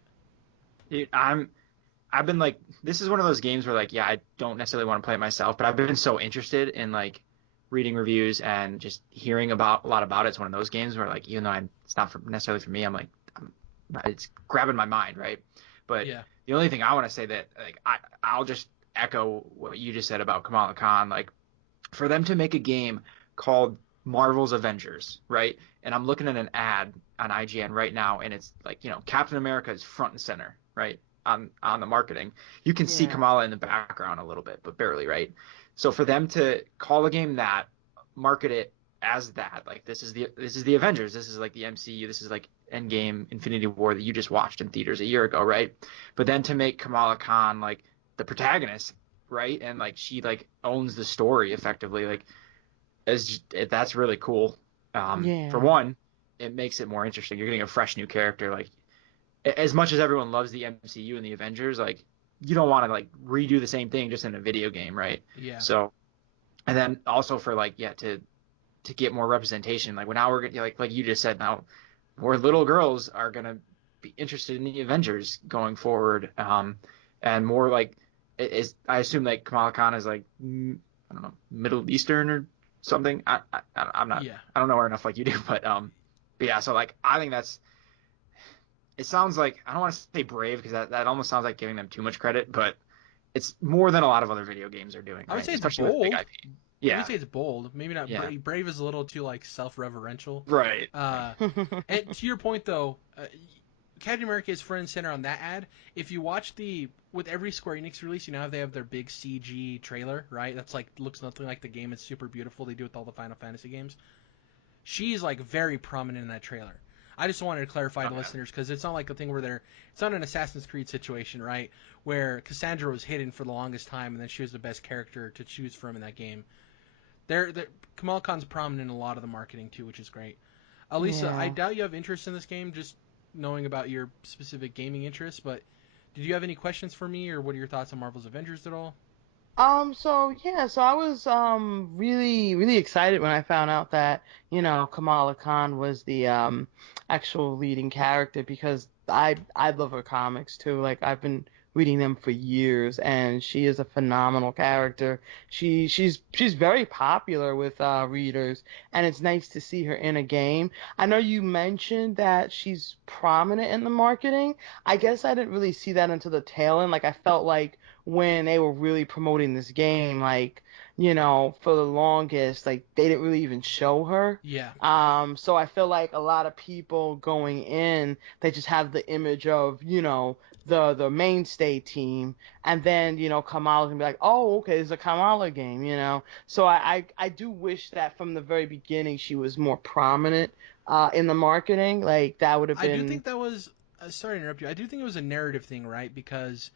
Dude, I've been like, this is one of those games where like, yeah, I don't necessarily want to play it myself, but I've been so interested in like reading reviews and just hearing about a lot about it. It's one of those games where like, even though it's not necessarily for me, it's grabbing my mind, right? But Yeah. the only thing I want to say that like I'll just echo what you just said about Kamala Khan, like for them to make a game called Marvel's Avengers, right? And I'm looking at an ad on IGN right now, and it's like, Captain America is front and center, right? On the marketing. You can see Kamala in the background a little bit, but barely, right? So for them to call the game that, market it as that, like this is the Avengers, this is like the MCU, this is like Endgame, Infinity War that you just watched in theaters a year ago, right? But then to make Kamala Khan like the protagonist, right? And like she like owns the story effectively, like that's really cool. For one, it makes it more interesting. You're getting a fresh new character. Like as much as everyone loves the MCU and the Avengers, like you don't want to like redo the same thing just in a video game, right? Yeah. So, and then also for like to get more representation, like now we're like you just said, now more little girls are gonna be interested in the Avengers going forward, and more like I assume like Kamala Khan is like I don't know, Middle Eastern or something. I'm not. Yeah. I don't know her enough like you do, but yeah. So like I think it sounds like, I don't want to say brave because that almost sounds like giving them too much credit, but it's more than a lot of other video games are doing. I would right? say it's Especially bold. with big IP. Yeah. I would say it's bold. Maybe not Yeah. brave. Brave is a little too like self-reverential. Right. And to your point though, Captain America is front and center on that ad. If you watch with every Square Enix release, how they have their big CG trailer, right? That's like looks nothing like the game. It's super beautiful. They do it with all the Final Fantasy games. She's like very prominent in that trailer. I just wanted to clarify to listeners because it's not like a thing where it's not an Assassin's Creed situation, right? Where Cassandra was hidden for the longest time and then she was the best character to choose from in that game. they're Kamala Khan's prominent in a lot of the marketing too, which is great. Alisa, I Yeah. doubt you have interest in this game, just knowing about your specific gaming interests. But did you have any questions for me, or what are your thoughts on Marvel's Avengers at all? So yeah, so I was really really excited when I found out that, Kamala Khan was the actual leading character because I love her comics too. Like I've been reading them for years and she is a phenomenal character. She's very popular with readers and it's nice to see her in a game. I know you mentioned that she's prominent in the marketing. I guess I didn't really see that until the tail end. Like I felt like when they were really promoting this game, like, for the longest, like they didn't really even show her. Yeah, So I feel like a lot of people going in, they just have the image of, the mainstay team, and then, Kamala can be like, oh, okay, it's a Kamala game. So I do wish that from the very beginning she was more prominent in the marketing. Like that would have I do been think that was. Sorry to interrupt you. I do think it was a narrative thing, right? Because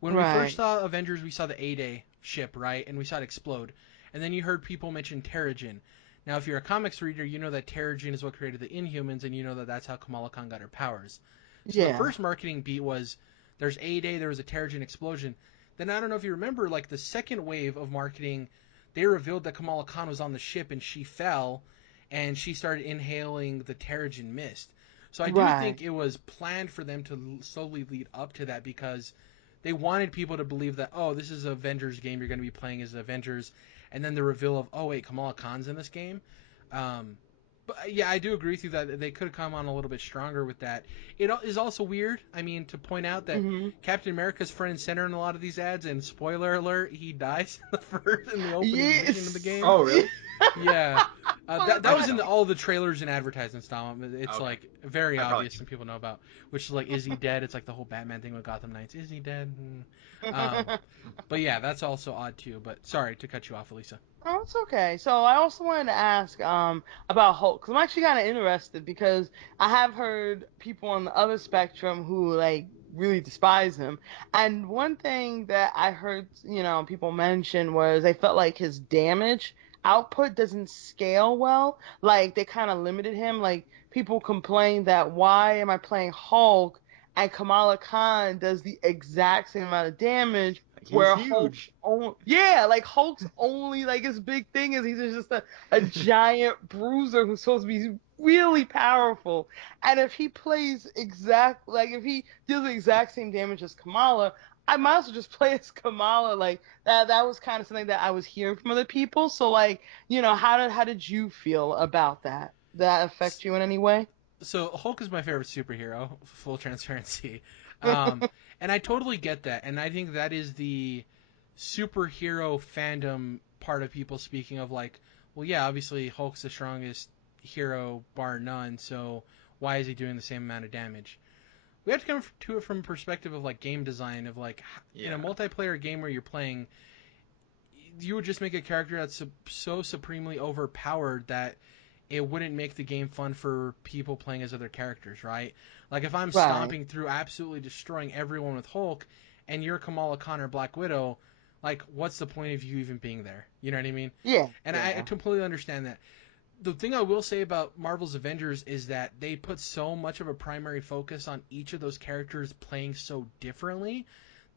when we first right. saw Avengers, we saw the A-Day ship, right? And we saw it explode. And then you heard people mention Terrigen. Now, if you're a comics reader, you know that Terrigen is what created the Inhumans, and you know that that's how Kamala Khan got her powers. So the Yeah. first marketing beat was there's A-Day, there was a Terrigen explosion. Then I don't know if you remember, like the second wave of marketing, they revealed that Kamala Khan was on the ship and she fell, and she started inhaling the Terrigen mist. So I do Right. think it was planned for them to slowly lead up to that because they wanted people to believe that, oh, this is an Avengers game, you're going to be playing as the Avengers, and then the reveal of, oh wait, Kamala Khan's in this game. Um, but yeah, I do agree with you that they could have come on a little bit stronger with that. It is also weird, I mean, to point out that Hmm. Captain America's front and center in a lot of these ads, and spoiler alert, he dies in the opening mission of the Yes. game. Oh, really? Yeah, I that was didn't in know. all the trailers and advertisements, Dom. It's Okay. like very I probably obvious and people know about. Which is like, is he dead? It's like the whole Batman thing with Gotham Knights. Is he dead? But yeah, that's also odd too. But sorry to cut you off, Elisa. Oh, it's okay. So I also wanted to ask about Hulk because I'm actually kind of interested because I have heard people on the other spectrum who like really despise him. And one thing that I heard, people mention was they felt like his damage output doesn't scale well. Like they kind of limited him. Like people complain that why am I playing Hulk and Kamala Khan does the exact same amount of damage Like, he's where Hulk's huge. own, yeah, like Hulk's only like his big thing is he's just a giant bruiser who's supposed to be really powerful. And if he plays if he deals the exact same damage as Kamala, I might as well just play as Kamala. Like that was kind of something that I was hearing from other people. So like, how did you feel about that? Did that affect you in any way? So Hulk is my favorite superhero. Full transparency, um, and I totally get that, and I think that is the superhero fandom part of people speaking of like, well, yeah, obviously Hulk's the strongest hero bar none, so why is he doing the same amount of damage? We have to come to it from a perspective of like game design of like in a Yeah. multiplayer game where you're playing, you would just make a character that's so supremely overpowered that it wouldn't make the game fun for people playing as other characters, right? Like if I'm Right. stomping through absolutely destroying everyone with Hulk and you're Kamala Khan or Black Widow, like what's the point of you even being there? You know what I mean? Yeah. And I Yeah. completely understand that. The thing I will say about Marvel's Avengers is that they put so much of a primary focus on each of those characters playing so differently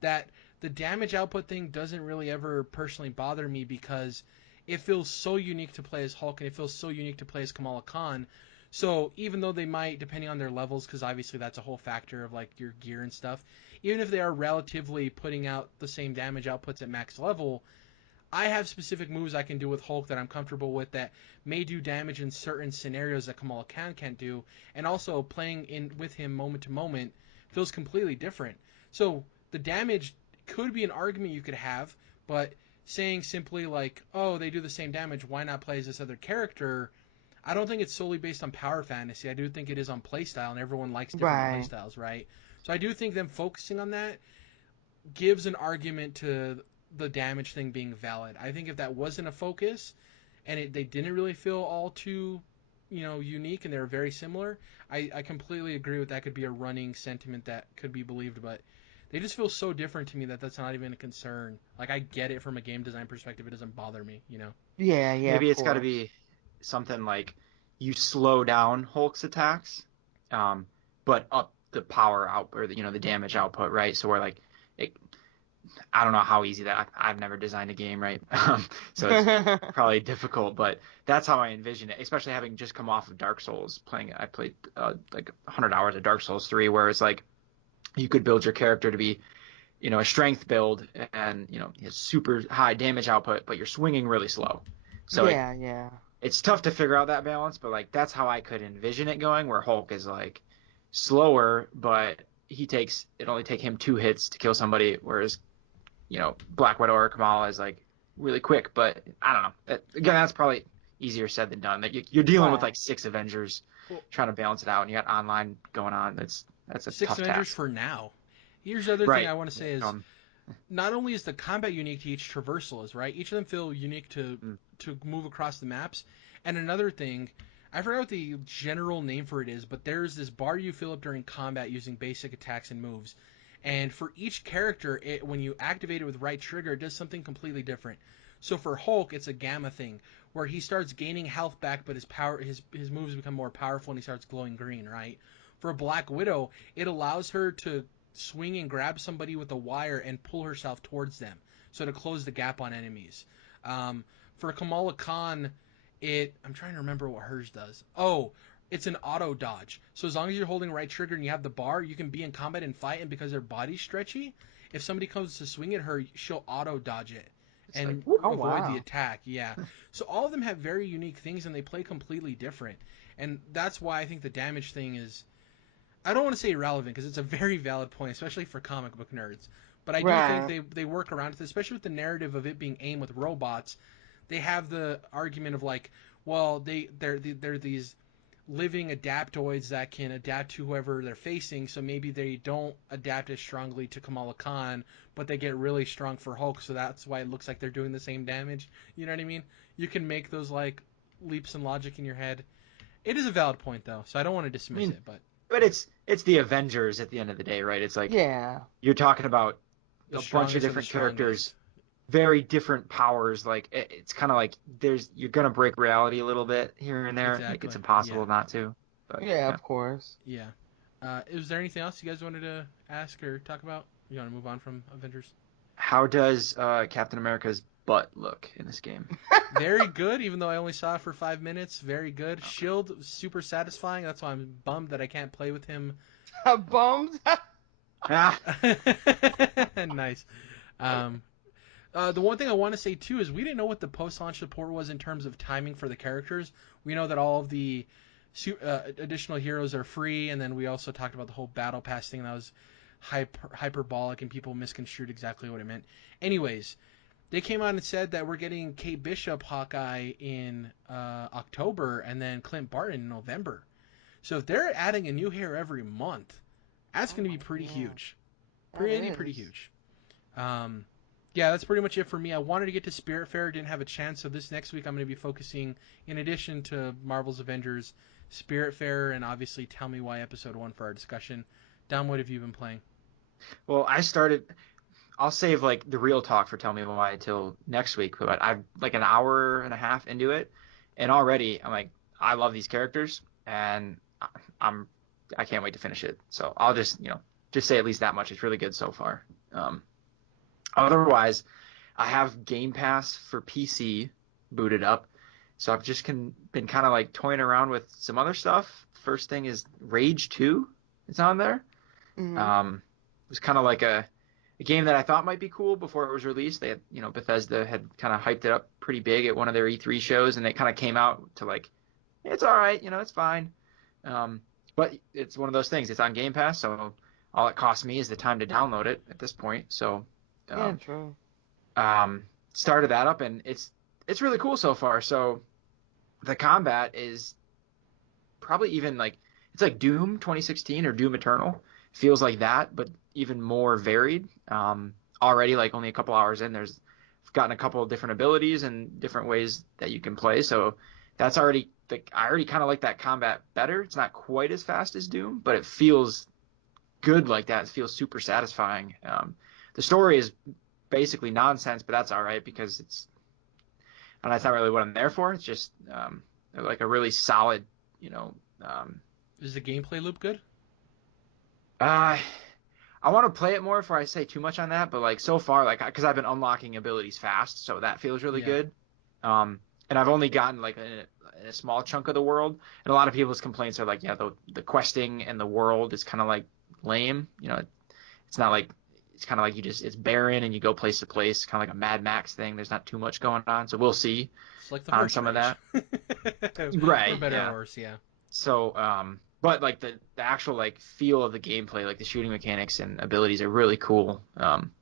that the damage output thing doesn't really ever personally bother me because it feels so unique to play as Hulk and it feels so unique to play as Kamala Khan. So even though they might, depending on their levels, because obviously that's a whole factor of like your gear and stuff, even if they are relatively putting out the same damage outputs at max level, I have specific moves I can do with Hulk that I'm comfortable with that may do damage in certain scenarios that Kamala Khan can't do, and also playing in with him moment to moment feels completely different. So the damage could be an argument you could have, but saying simply like, oh, they do the same damage, why not play as this other character? I don't think it's solely based on power fantasy. I do think it is on playstyle, and everyone likes different Right. playstyles, right? So I do think them focusing on that gives an argument to the damage thing being valid. I think if that wasn't a focus and they didn't really feel all too, unique and they were very similar, I completely agree with that could be a running sentiment that could be believed. But they just feel so different to me that that's not even a concern. Like, I get it from a game design perspective. It doesn't bother me, you know? Yeah, Maybe of it's got to course. be something like you slow down Hulk's attacks, but up the power output, or the damage output, right? So we're like, it, I don't know how easy that. I've never designed a game, right? So it's probably difficult, but that's how I envision it. Especially having just come off of Dark Souls, I played like 100 hours of Dark Souls 3, where it's like you could build your character to be, a strength build, and he has super high damage output, but you're swinging really slow. So Yeah. it's tough to figure out that balance, but like that's how I could envision it going, where Hulk is like slower, but it only take him 2 hits to kill somebody, whereas Black Widow or Kamala is like really quick. But I don't know. Again, that's probably easier said than done. Like you're dealing with Right. like 6 Avengers, Well, trying to balance it out, and you got online going on. That's a 6 tough Avengers task. for now. Here's the other thing Right. I want to say is, not only is the combat unique to each traversal, is right. Each of them feel unique to move across the maps. And another thing, I forgot what the general name for it is, but there's this bar you fill up during combat using basic attacks and moves. And for each character, when you activate it with right trigger, it does something completely different. So for Hulk, it's a gamma thing where he starts gaining health back, but his moves become more powerful and he starts glowing green, right? For Black Widow, it allows her to swing and grab somebody with a wire and pull herself towards them, so to close the gap on enemies. For Kamala Khan, I'm trying to remember what hers does. Oh, it's an auto dodge. So as long as you're holding right trigger and you have the bar, you can be in combat and fight, and because her body's stretchy, if somebody comes to swing at her, she'll auto dodge it It's like and whoop. Oh avoid the wow. attack. Yeah. So all of them have very unique things and they play completely different. And that's why I think the damage thing is, I don't want to say irrelevant because it's a very valid point, especially for comic book nerds. But I do think Right. they work around it, especially with the narrative of it being aimed with robots. They have the argument of like, well, they're these living adaptoids that can adapt to whoever they're facing, so maybe they don't adapt as strongly to Kamala Khan, but they get really strong for Hulk, so that's why it looks like they're doing the same damage. You know what I mean? You can make those like leaps in logic in your head. It is a valid point though, so I don't want to I dismiss mean, it, but but it's the Avengers at the end of the day, right? It's like Yeah. you're talking about the a bunch of strongest of the different strongest. characters, very different powers. Like it's kind of like you're gonna break reality a little bit here and there. Like it's Exactly. Yeah. impossible not to. But Yeah, yeah. of course. Yeah. Is there anything else you guys wanted to ask or talk about? You want to move on from Avengers? How does Captain America's butt look in this game? Very good, even though I only saw it for 5 minutes. Very good. Okay. Shield, super satisfying. That's why I'm bummed that I can't play with him. Bums. Ah, Nice. Um, the one thing I want to say too is we didn't know what the post-launch support was in terms of timing for the characters. We know that all of the additional heroes are free, and then we also talked about the whole battle pass thing that was hyperbolic and people misconstrued exactly what it meant. Anyways, they came out and said that we're getting Kate Bishop Hawkeye in October and then Clint Barton in November. So if they're adding a new hero every month, that's Oh going to my be pretty yeah. huge. That Pretty is. huge. Yeah, that's pretty much it for me. I wanted to get to Spiritfarer, didn't have a chance, so this next week I'm going to be focusing, in addition to Marvel's Avengers, Spiritfarer, and obviously Tell Me Why Episode 1 for our discussion. Dom, what have you been playing? well, I'll save like the real talk for Tell Me Why till next week, but I'm like an hour and a half into it, and already I'm like, I love these characters, and I'm I can't wait to finish it. So I'll just say at least that much. It's really good so far. Um, Otherwise, I have Game Pass for PC booted up, so I've just been kind of like toying around with some other stuff. First thing is Rage 2. It's on there. Hmm. It was kind of like a game that I thought might be cool before it was released. They had, Bethesda had kind of hyped it up pretty big at one of their E3 shows, and it kind of came out to like, it's all right, it's fine. But it's one of those things. It's on Game Pass, so all it costs me is the time to download it at this point. So, Yeah, um, true. started that up, and it's really cool so far. So the combat is probably even like it's like Doom 2016 or Doom Eternal. Feels like that, but even more varied. Already, like only a couple hours in, I've gotten a couple of different abilities and different ways that you can play. So that's already like I already kind of like that combat better. It's not quite as fast as Doom, but it feels good like that. It feels super satisfying. The story is basically nonsense, but that's all right because and that's not really what I'm there for. It's just like a really solid, Is the gameplay loop good? I want to play it more before I say too much on that, but like so far, like because I've been unlocking abilities fast, so that feels really good. And I've only gotten like in a small chunk of the world, and a lot of people's complaints are like, yeah, the questing and the world is kind of like lame. It's not like it's kind of like it's barren and you go place to place, kind of like a Mad Max thing. There's not too much going on, so we'll see It's like the on first some Rage. of that. Right. For better Yeah. or worse, yeah. So, but like the actual like feel of the gameplay, like the shooting mechanics and abilities are really cool.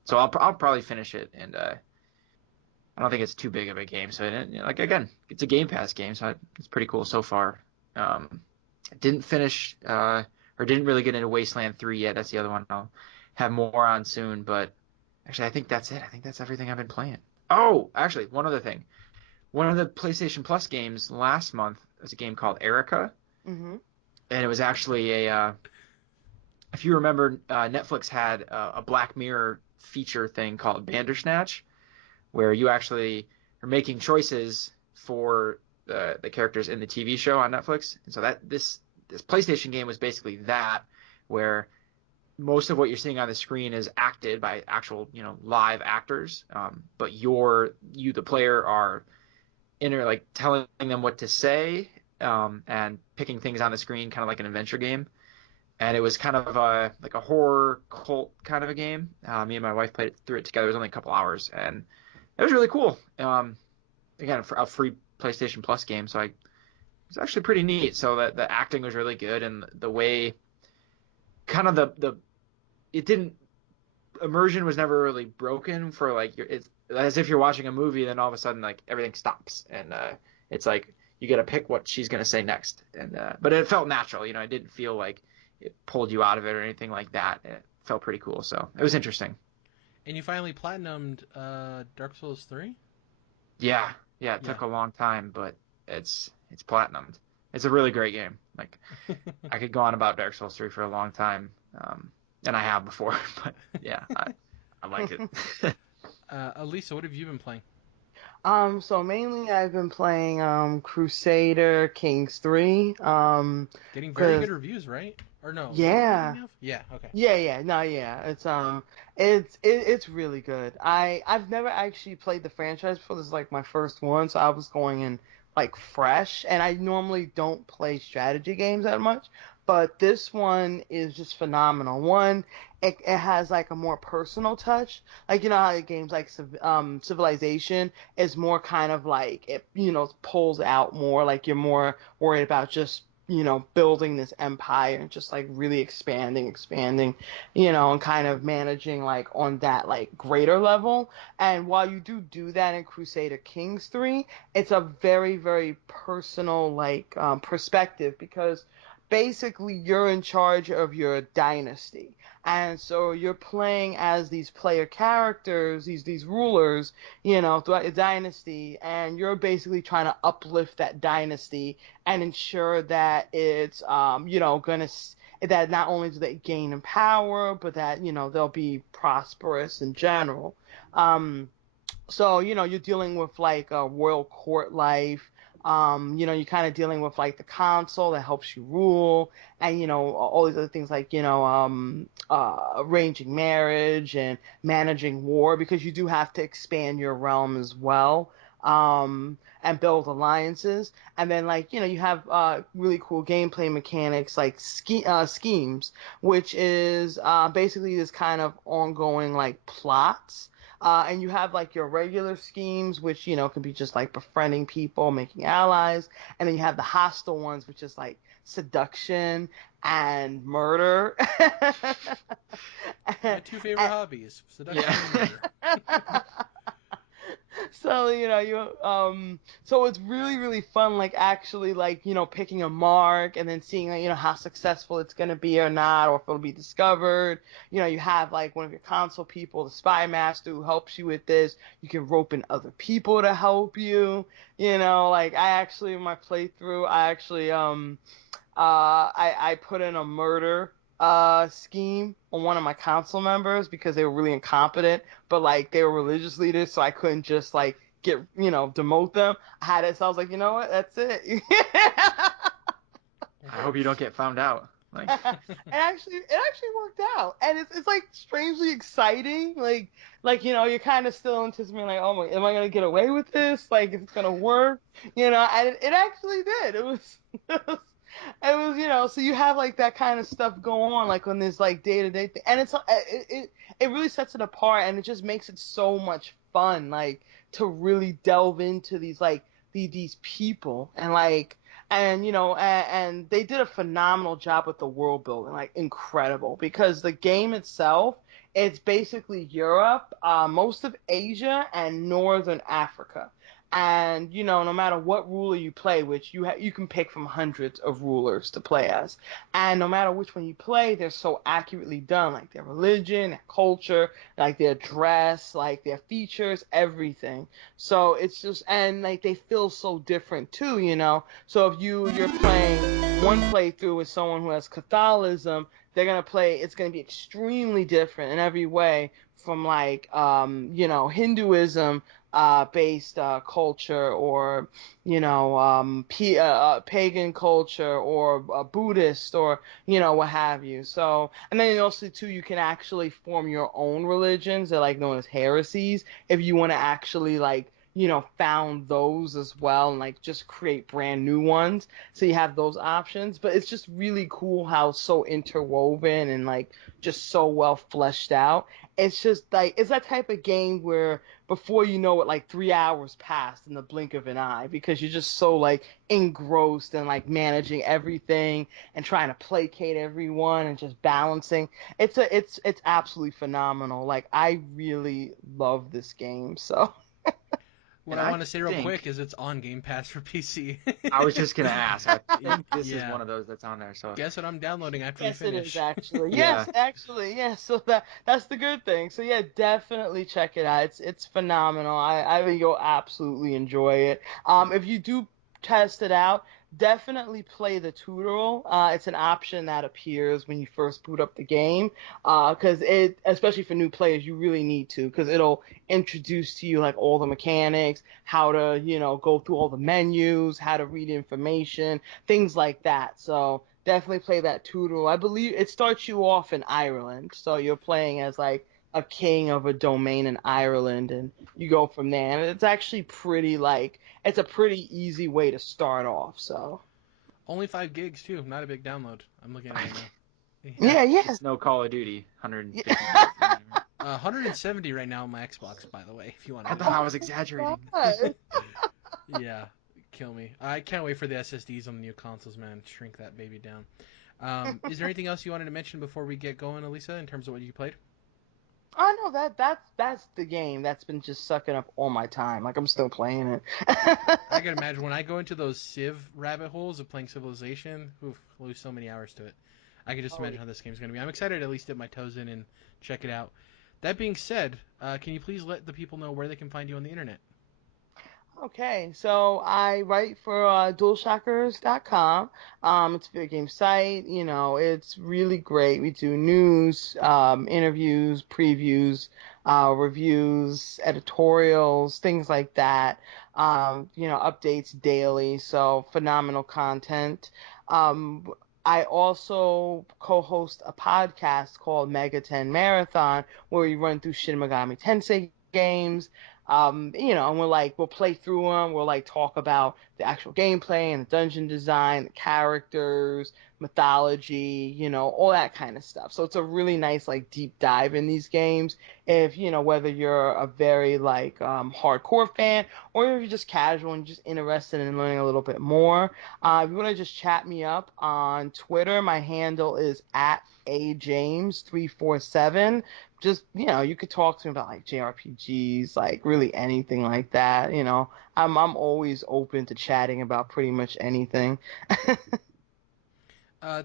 So I'll probably finish it, and I don't think it's too big of a game. So like again, it's a Game Pass game, so it's pretty cool so far. I didn't finish or didn't really get into Wasteland 3 yet. That's the other one I'll have more on soon. But actually, I think that's it. I think that's everything I've been playing. Oh, actually, one other thing. One of the PlayStation Plus games last month was a game called Erica. Mm-hmm. And it was actually if you remember, Netflix had a Black Mirror feature thing called Bandersnatch, where you actually are making choices for the characters in the TV show on Netflix. And so this PlayStation game was basically that, where most of what you're seeing on the screen is acted by actual, live actors, but you the player are like telling them what to say, and picking things on the screen, kind of like an adventure game. And it was kind of like a horror cult kind of a game. Me and my wife played through it together. It was only a couple hours, and it was really cool. Again, for a free PlayStation Plus game, so it was actually pretty neat. So that the acting was really good, and the way, kind of it didn't immersion was never really broken for like it's as if you're watching a movie, then all of a sudden like everything stops, and it's like you got to pick what she's gonna say next, and but it felt natural. It didn't feel like it pulled you out of it or anything like that. It felt pretty cool, so it was interesting. And you finally platinumed Dark Souls 3? Yeah, it took a long time, but it's platinumed. It's a really great game. Like I could go on about Dark Souls 3 for a long time, and I have before, but yeah, I like it. Alissa, what have you been playing? So mainly I've been playing Crusader Kings 3. Getting very good reviews, right? Or no? Yeah. Yeah, okay. Yeah. No, yeah. It's really good. I've never actually played the franchise before. This is like my first one, so I was going in like fresh, and I normally don't play strategy games that much, but this one is just phenomenal. One, it has like a more personal touch. Like how games like Civilization is more kind of like it pulls out more, like you're more worried about just building this empire and just like really expanding, and kind of managing like on that like greater level. And while you do that in Crusader Kings 3, it's a very, very personal like perspective, because basically you're in charge of your dynasty. And so you're playing as these player characters, these rulers, throughout the dynasty, and you're basically trying to uplift that dynasty and ensure that it's gonna that not only do they gain in power, but that they'll be prosperous in general. So you're dealing with like a royal court life. You're kind of dealing with like the console that helps you rule, and all these other things like arranging marriage and managing war, because you do have to expand your realm as well. And build alliances. And then like you have really cool gameplay mechanics like schemes, which is basically this kind of ongoing like plots. And you have like your regular schemes, which can be just like befriending people, making allies, and then you have the hostile ones, which is like seduction and murder. My two favorite hobbies: seduction and murder. So so it's really, really fun, like actually like picking a mark and then seeing like, how successful it's gonna be or not, or if it'll be discovered. You have like one of your console people, the spy master, who helps you with this. You can rope in other people to help you. Like I actually, in my playthrough, I actually I put in a murder scheme on one of my council members because they were really incompetent, but like they were religious leaders, so I couldn't just like get demote them. I had it, so I was like, you know what, that's it. I hope you don't get found out. Like, it actually worked out, and it's like strangely exciting. Like you're kind of still anticipating, like, oh my, am I gonna get away with this? Like, is it gonna work? And it actually did. It was, so you have like that kind of stuff going on, like on this like day to day thing, and it really sets it apart, and it just makes it so much fun, like to really delve into these like these people and like. And they did a phenomenal job with the world building, like incredible, because the game itself, it's basically Europe, most of Asia, and Northern Africa. And no matter what ruler you play, which you can pick from hundreds of rulers to play as, and no matter which one you play, they're so accurately done, like their religion, their culture, like their dress, like their features, everything. So it's just, and like they feel so different too. So if you're playing one playthrough with someone who has Catholicism, they're gonna play. It's gonna be extremely different in every way from like Hinduism based culture, or pagan culture, or Buddhist, or what have you. So, and then also too, you can actually form your own religions. They're like known as heresies, if you want to actually like found those as well, and like just create brand new ones. So you have those options, but it's just really cool how it's so interwoven and like just so well fleshed out. It's just like, it's that type of game where before you know it, like 3 hours passed in the blink of an eye, because you're just so like engrossed and like managing everything and trying to placate everyone and just balancing. It's absolutely phenomenal. Like, I really love this game. So What and I I want to say real quick think is it's on Game Pass for PC. I was just gonna ask. I think this is Yeah. one of those that's on there. So Guess what I'm downloading after we yes, it is finish? actually. yeah, Yes, actually, yes. So that's the good thing. So yeah, definitely check it out. It's phenomenal. I think you'll absolutely enjoy it. If you do test it out, definitely play the tutorial. It's an option that appears when you first boot up the game. Because especially for new players, you really need to, because it'll introduce to you like all the mechanics, how to go through all the menus, how to read information, things like that. So definitely play that tutorial. I believe it starts you off in Ireland, so you're playing as like a king of a domain in Ireland, and you go from there. And it's actually pretty like, it's a pretty easy way to start off. So Only 5 gigs too. Not a big download. I'm looking at it right now. Yeah. yeah, yeah. it's no Call of Duty, 150 Yeah. gigs. 170 right now on my Xbox, by the way, if you want to I look thought at I Oh was my exaggerating. god. it. Yeah. Kill me. I can't wait for the SSDs on the new consoles, man. Shrink that baby down. Is there anything else you wanted to mention before we get going, Alissa, in terms of what you played? Oh no, that's the game that's been just sucking up all my time. Like, I'm still playing it. I can imagine when I go into those Civ rabbit holes of playing Civilization, oof, I'll lose so many hours to it. I can just Oh, imagine how this game's going to be. I'm excited to at least dip my toes in and check it out. That being said, can you please let the people know where they can find you on the internet? okay, so I write for DualShockers.com. It's a video game site. It's really great. We do news, interviews, previews, reviews, editorials, things like that. Updates daily. So phenomenal content. Um, I also co-host a podcast called Mega 10 Marathon, where we run through Shin Megami Tensei games. And we'll play through them. We'll like talk about the actual gameplay and the dungeon design, the characters, mythology, all that kind of stuff. So it's a really nice like deep dive in these games. If whether you're a very like hardcore fan, or if you're just casual and just interested in learning a little bit more, if you want to just chat me up on Twitter, my handle is at ajames347. Just you could talk to me about like JRPGs, like really anything like that. I'm always open to chatting about pretty much anything.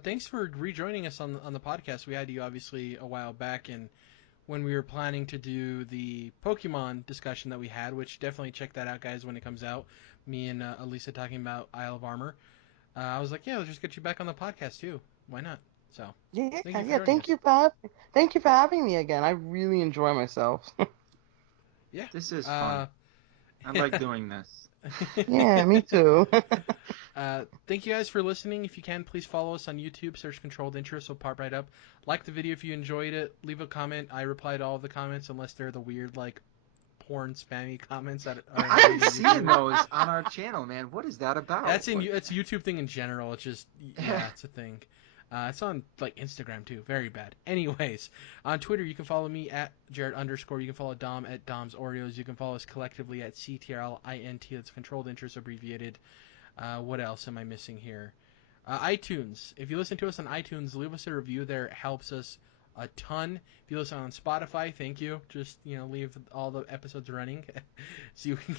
Thanks for rejoining us on the podcast. We had you obviously a while back, and when we were planning to do the Pokemon discussion that we had, which definitely check that out, guys, when it comes out. Me and Alissa talking about Isle of Armor. I was like, yeah, let's just get you back on the podcast too. Why not? So Yeah, thank you for yeah. joining us. Thank you for having me again. I really enjoy myself. Yeah. This is fun. I like doing this. Yeah, me too. Thank you guys for listening. If you can, please follow us on YouTube. Search Controlled Interest, will pop right up. Like the video if you enjoyed it. Leave a comment. I reply to all of the comments unless they're the weird, like, porn spammy comments that are I've been on YouTube. seeing those on our channel, man. What is that about? That's a YouTube thing in general. It's just, yeah, it's a thing. It's on, like, Instagram, too. Very bad. Anyways, on Twitter, you can follow me at Jerrad_. You can follow Dom at Dom's Oreos. You can follow us collectively at CTRLINT. That's Controlled Interest abbreviated. What else am I missing here? iTunes. If you listen to us on iTunes, leave us a review there. It helps us a ton. If you listen on Spotify, thank you. Just, leave all the episodes running so we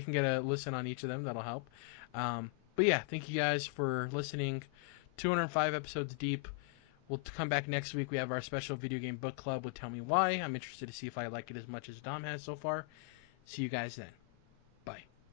can get a listen on each of them. That'll help. But yeah, thank you guys for listening. 205 episodes deep. We'll come back next week. We have our special video game book club with Tell Me Why. I'm interested to see if I like it as much as Dom has so far. See you guys then.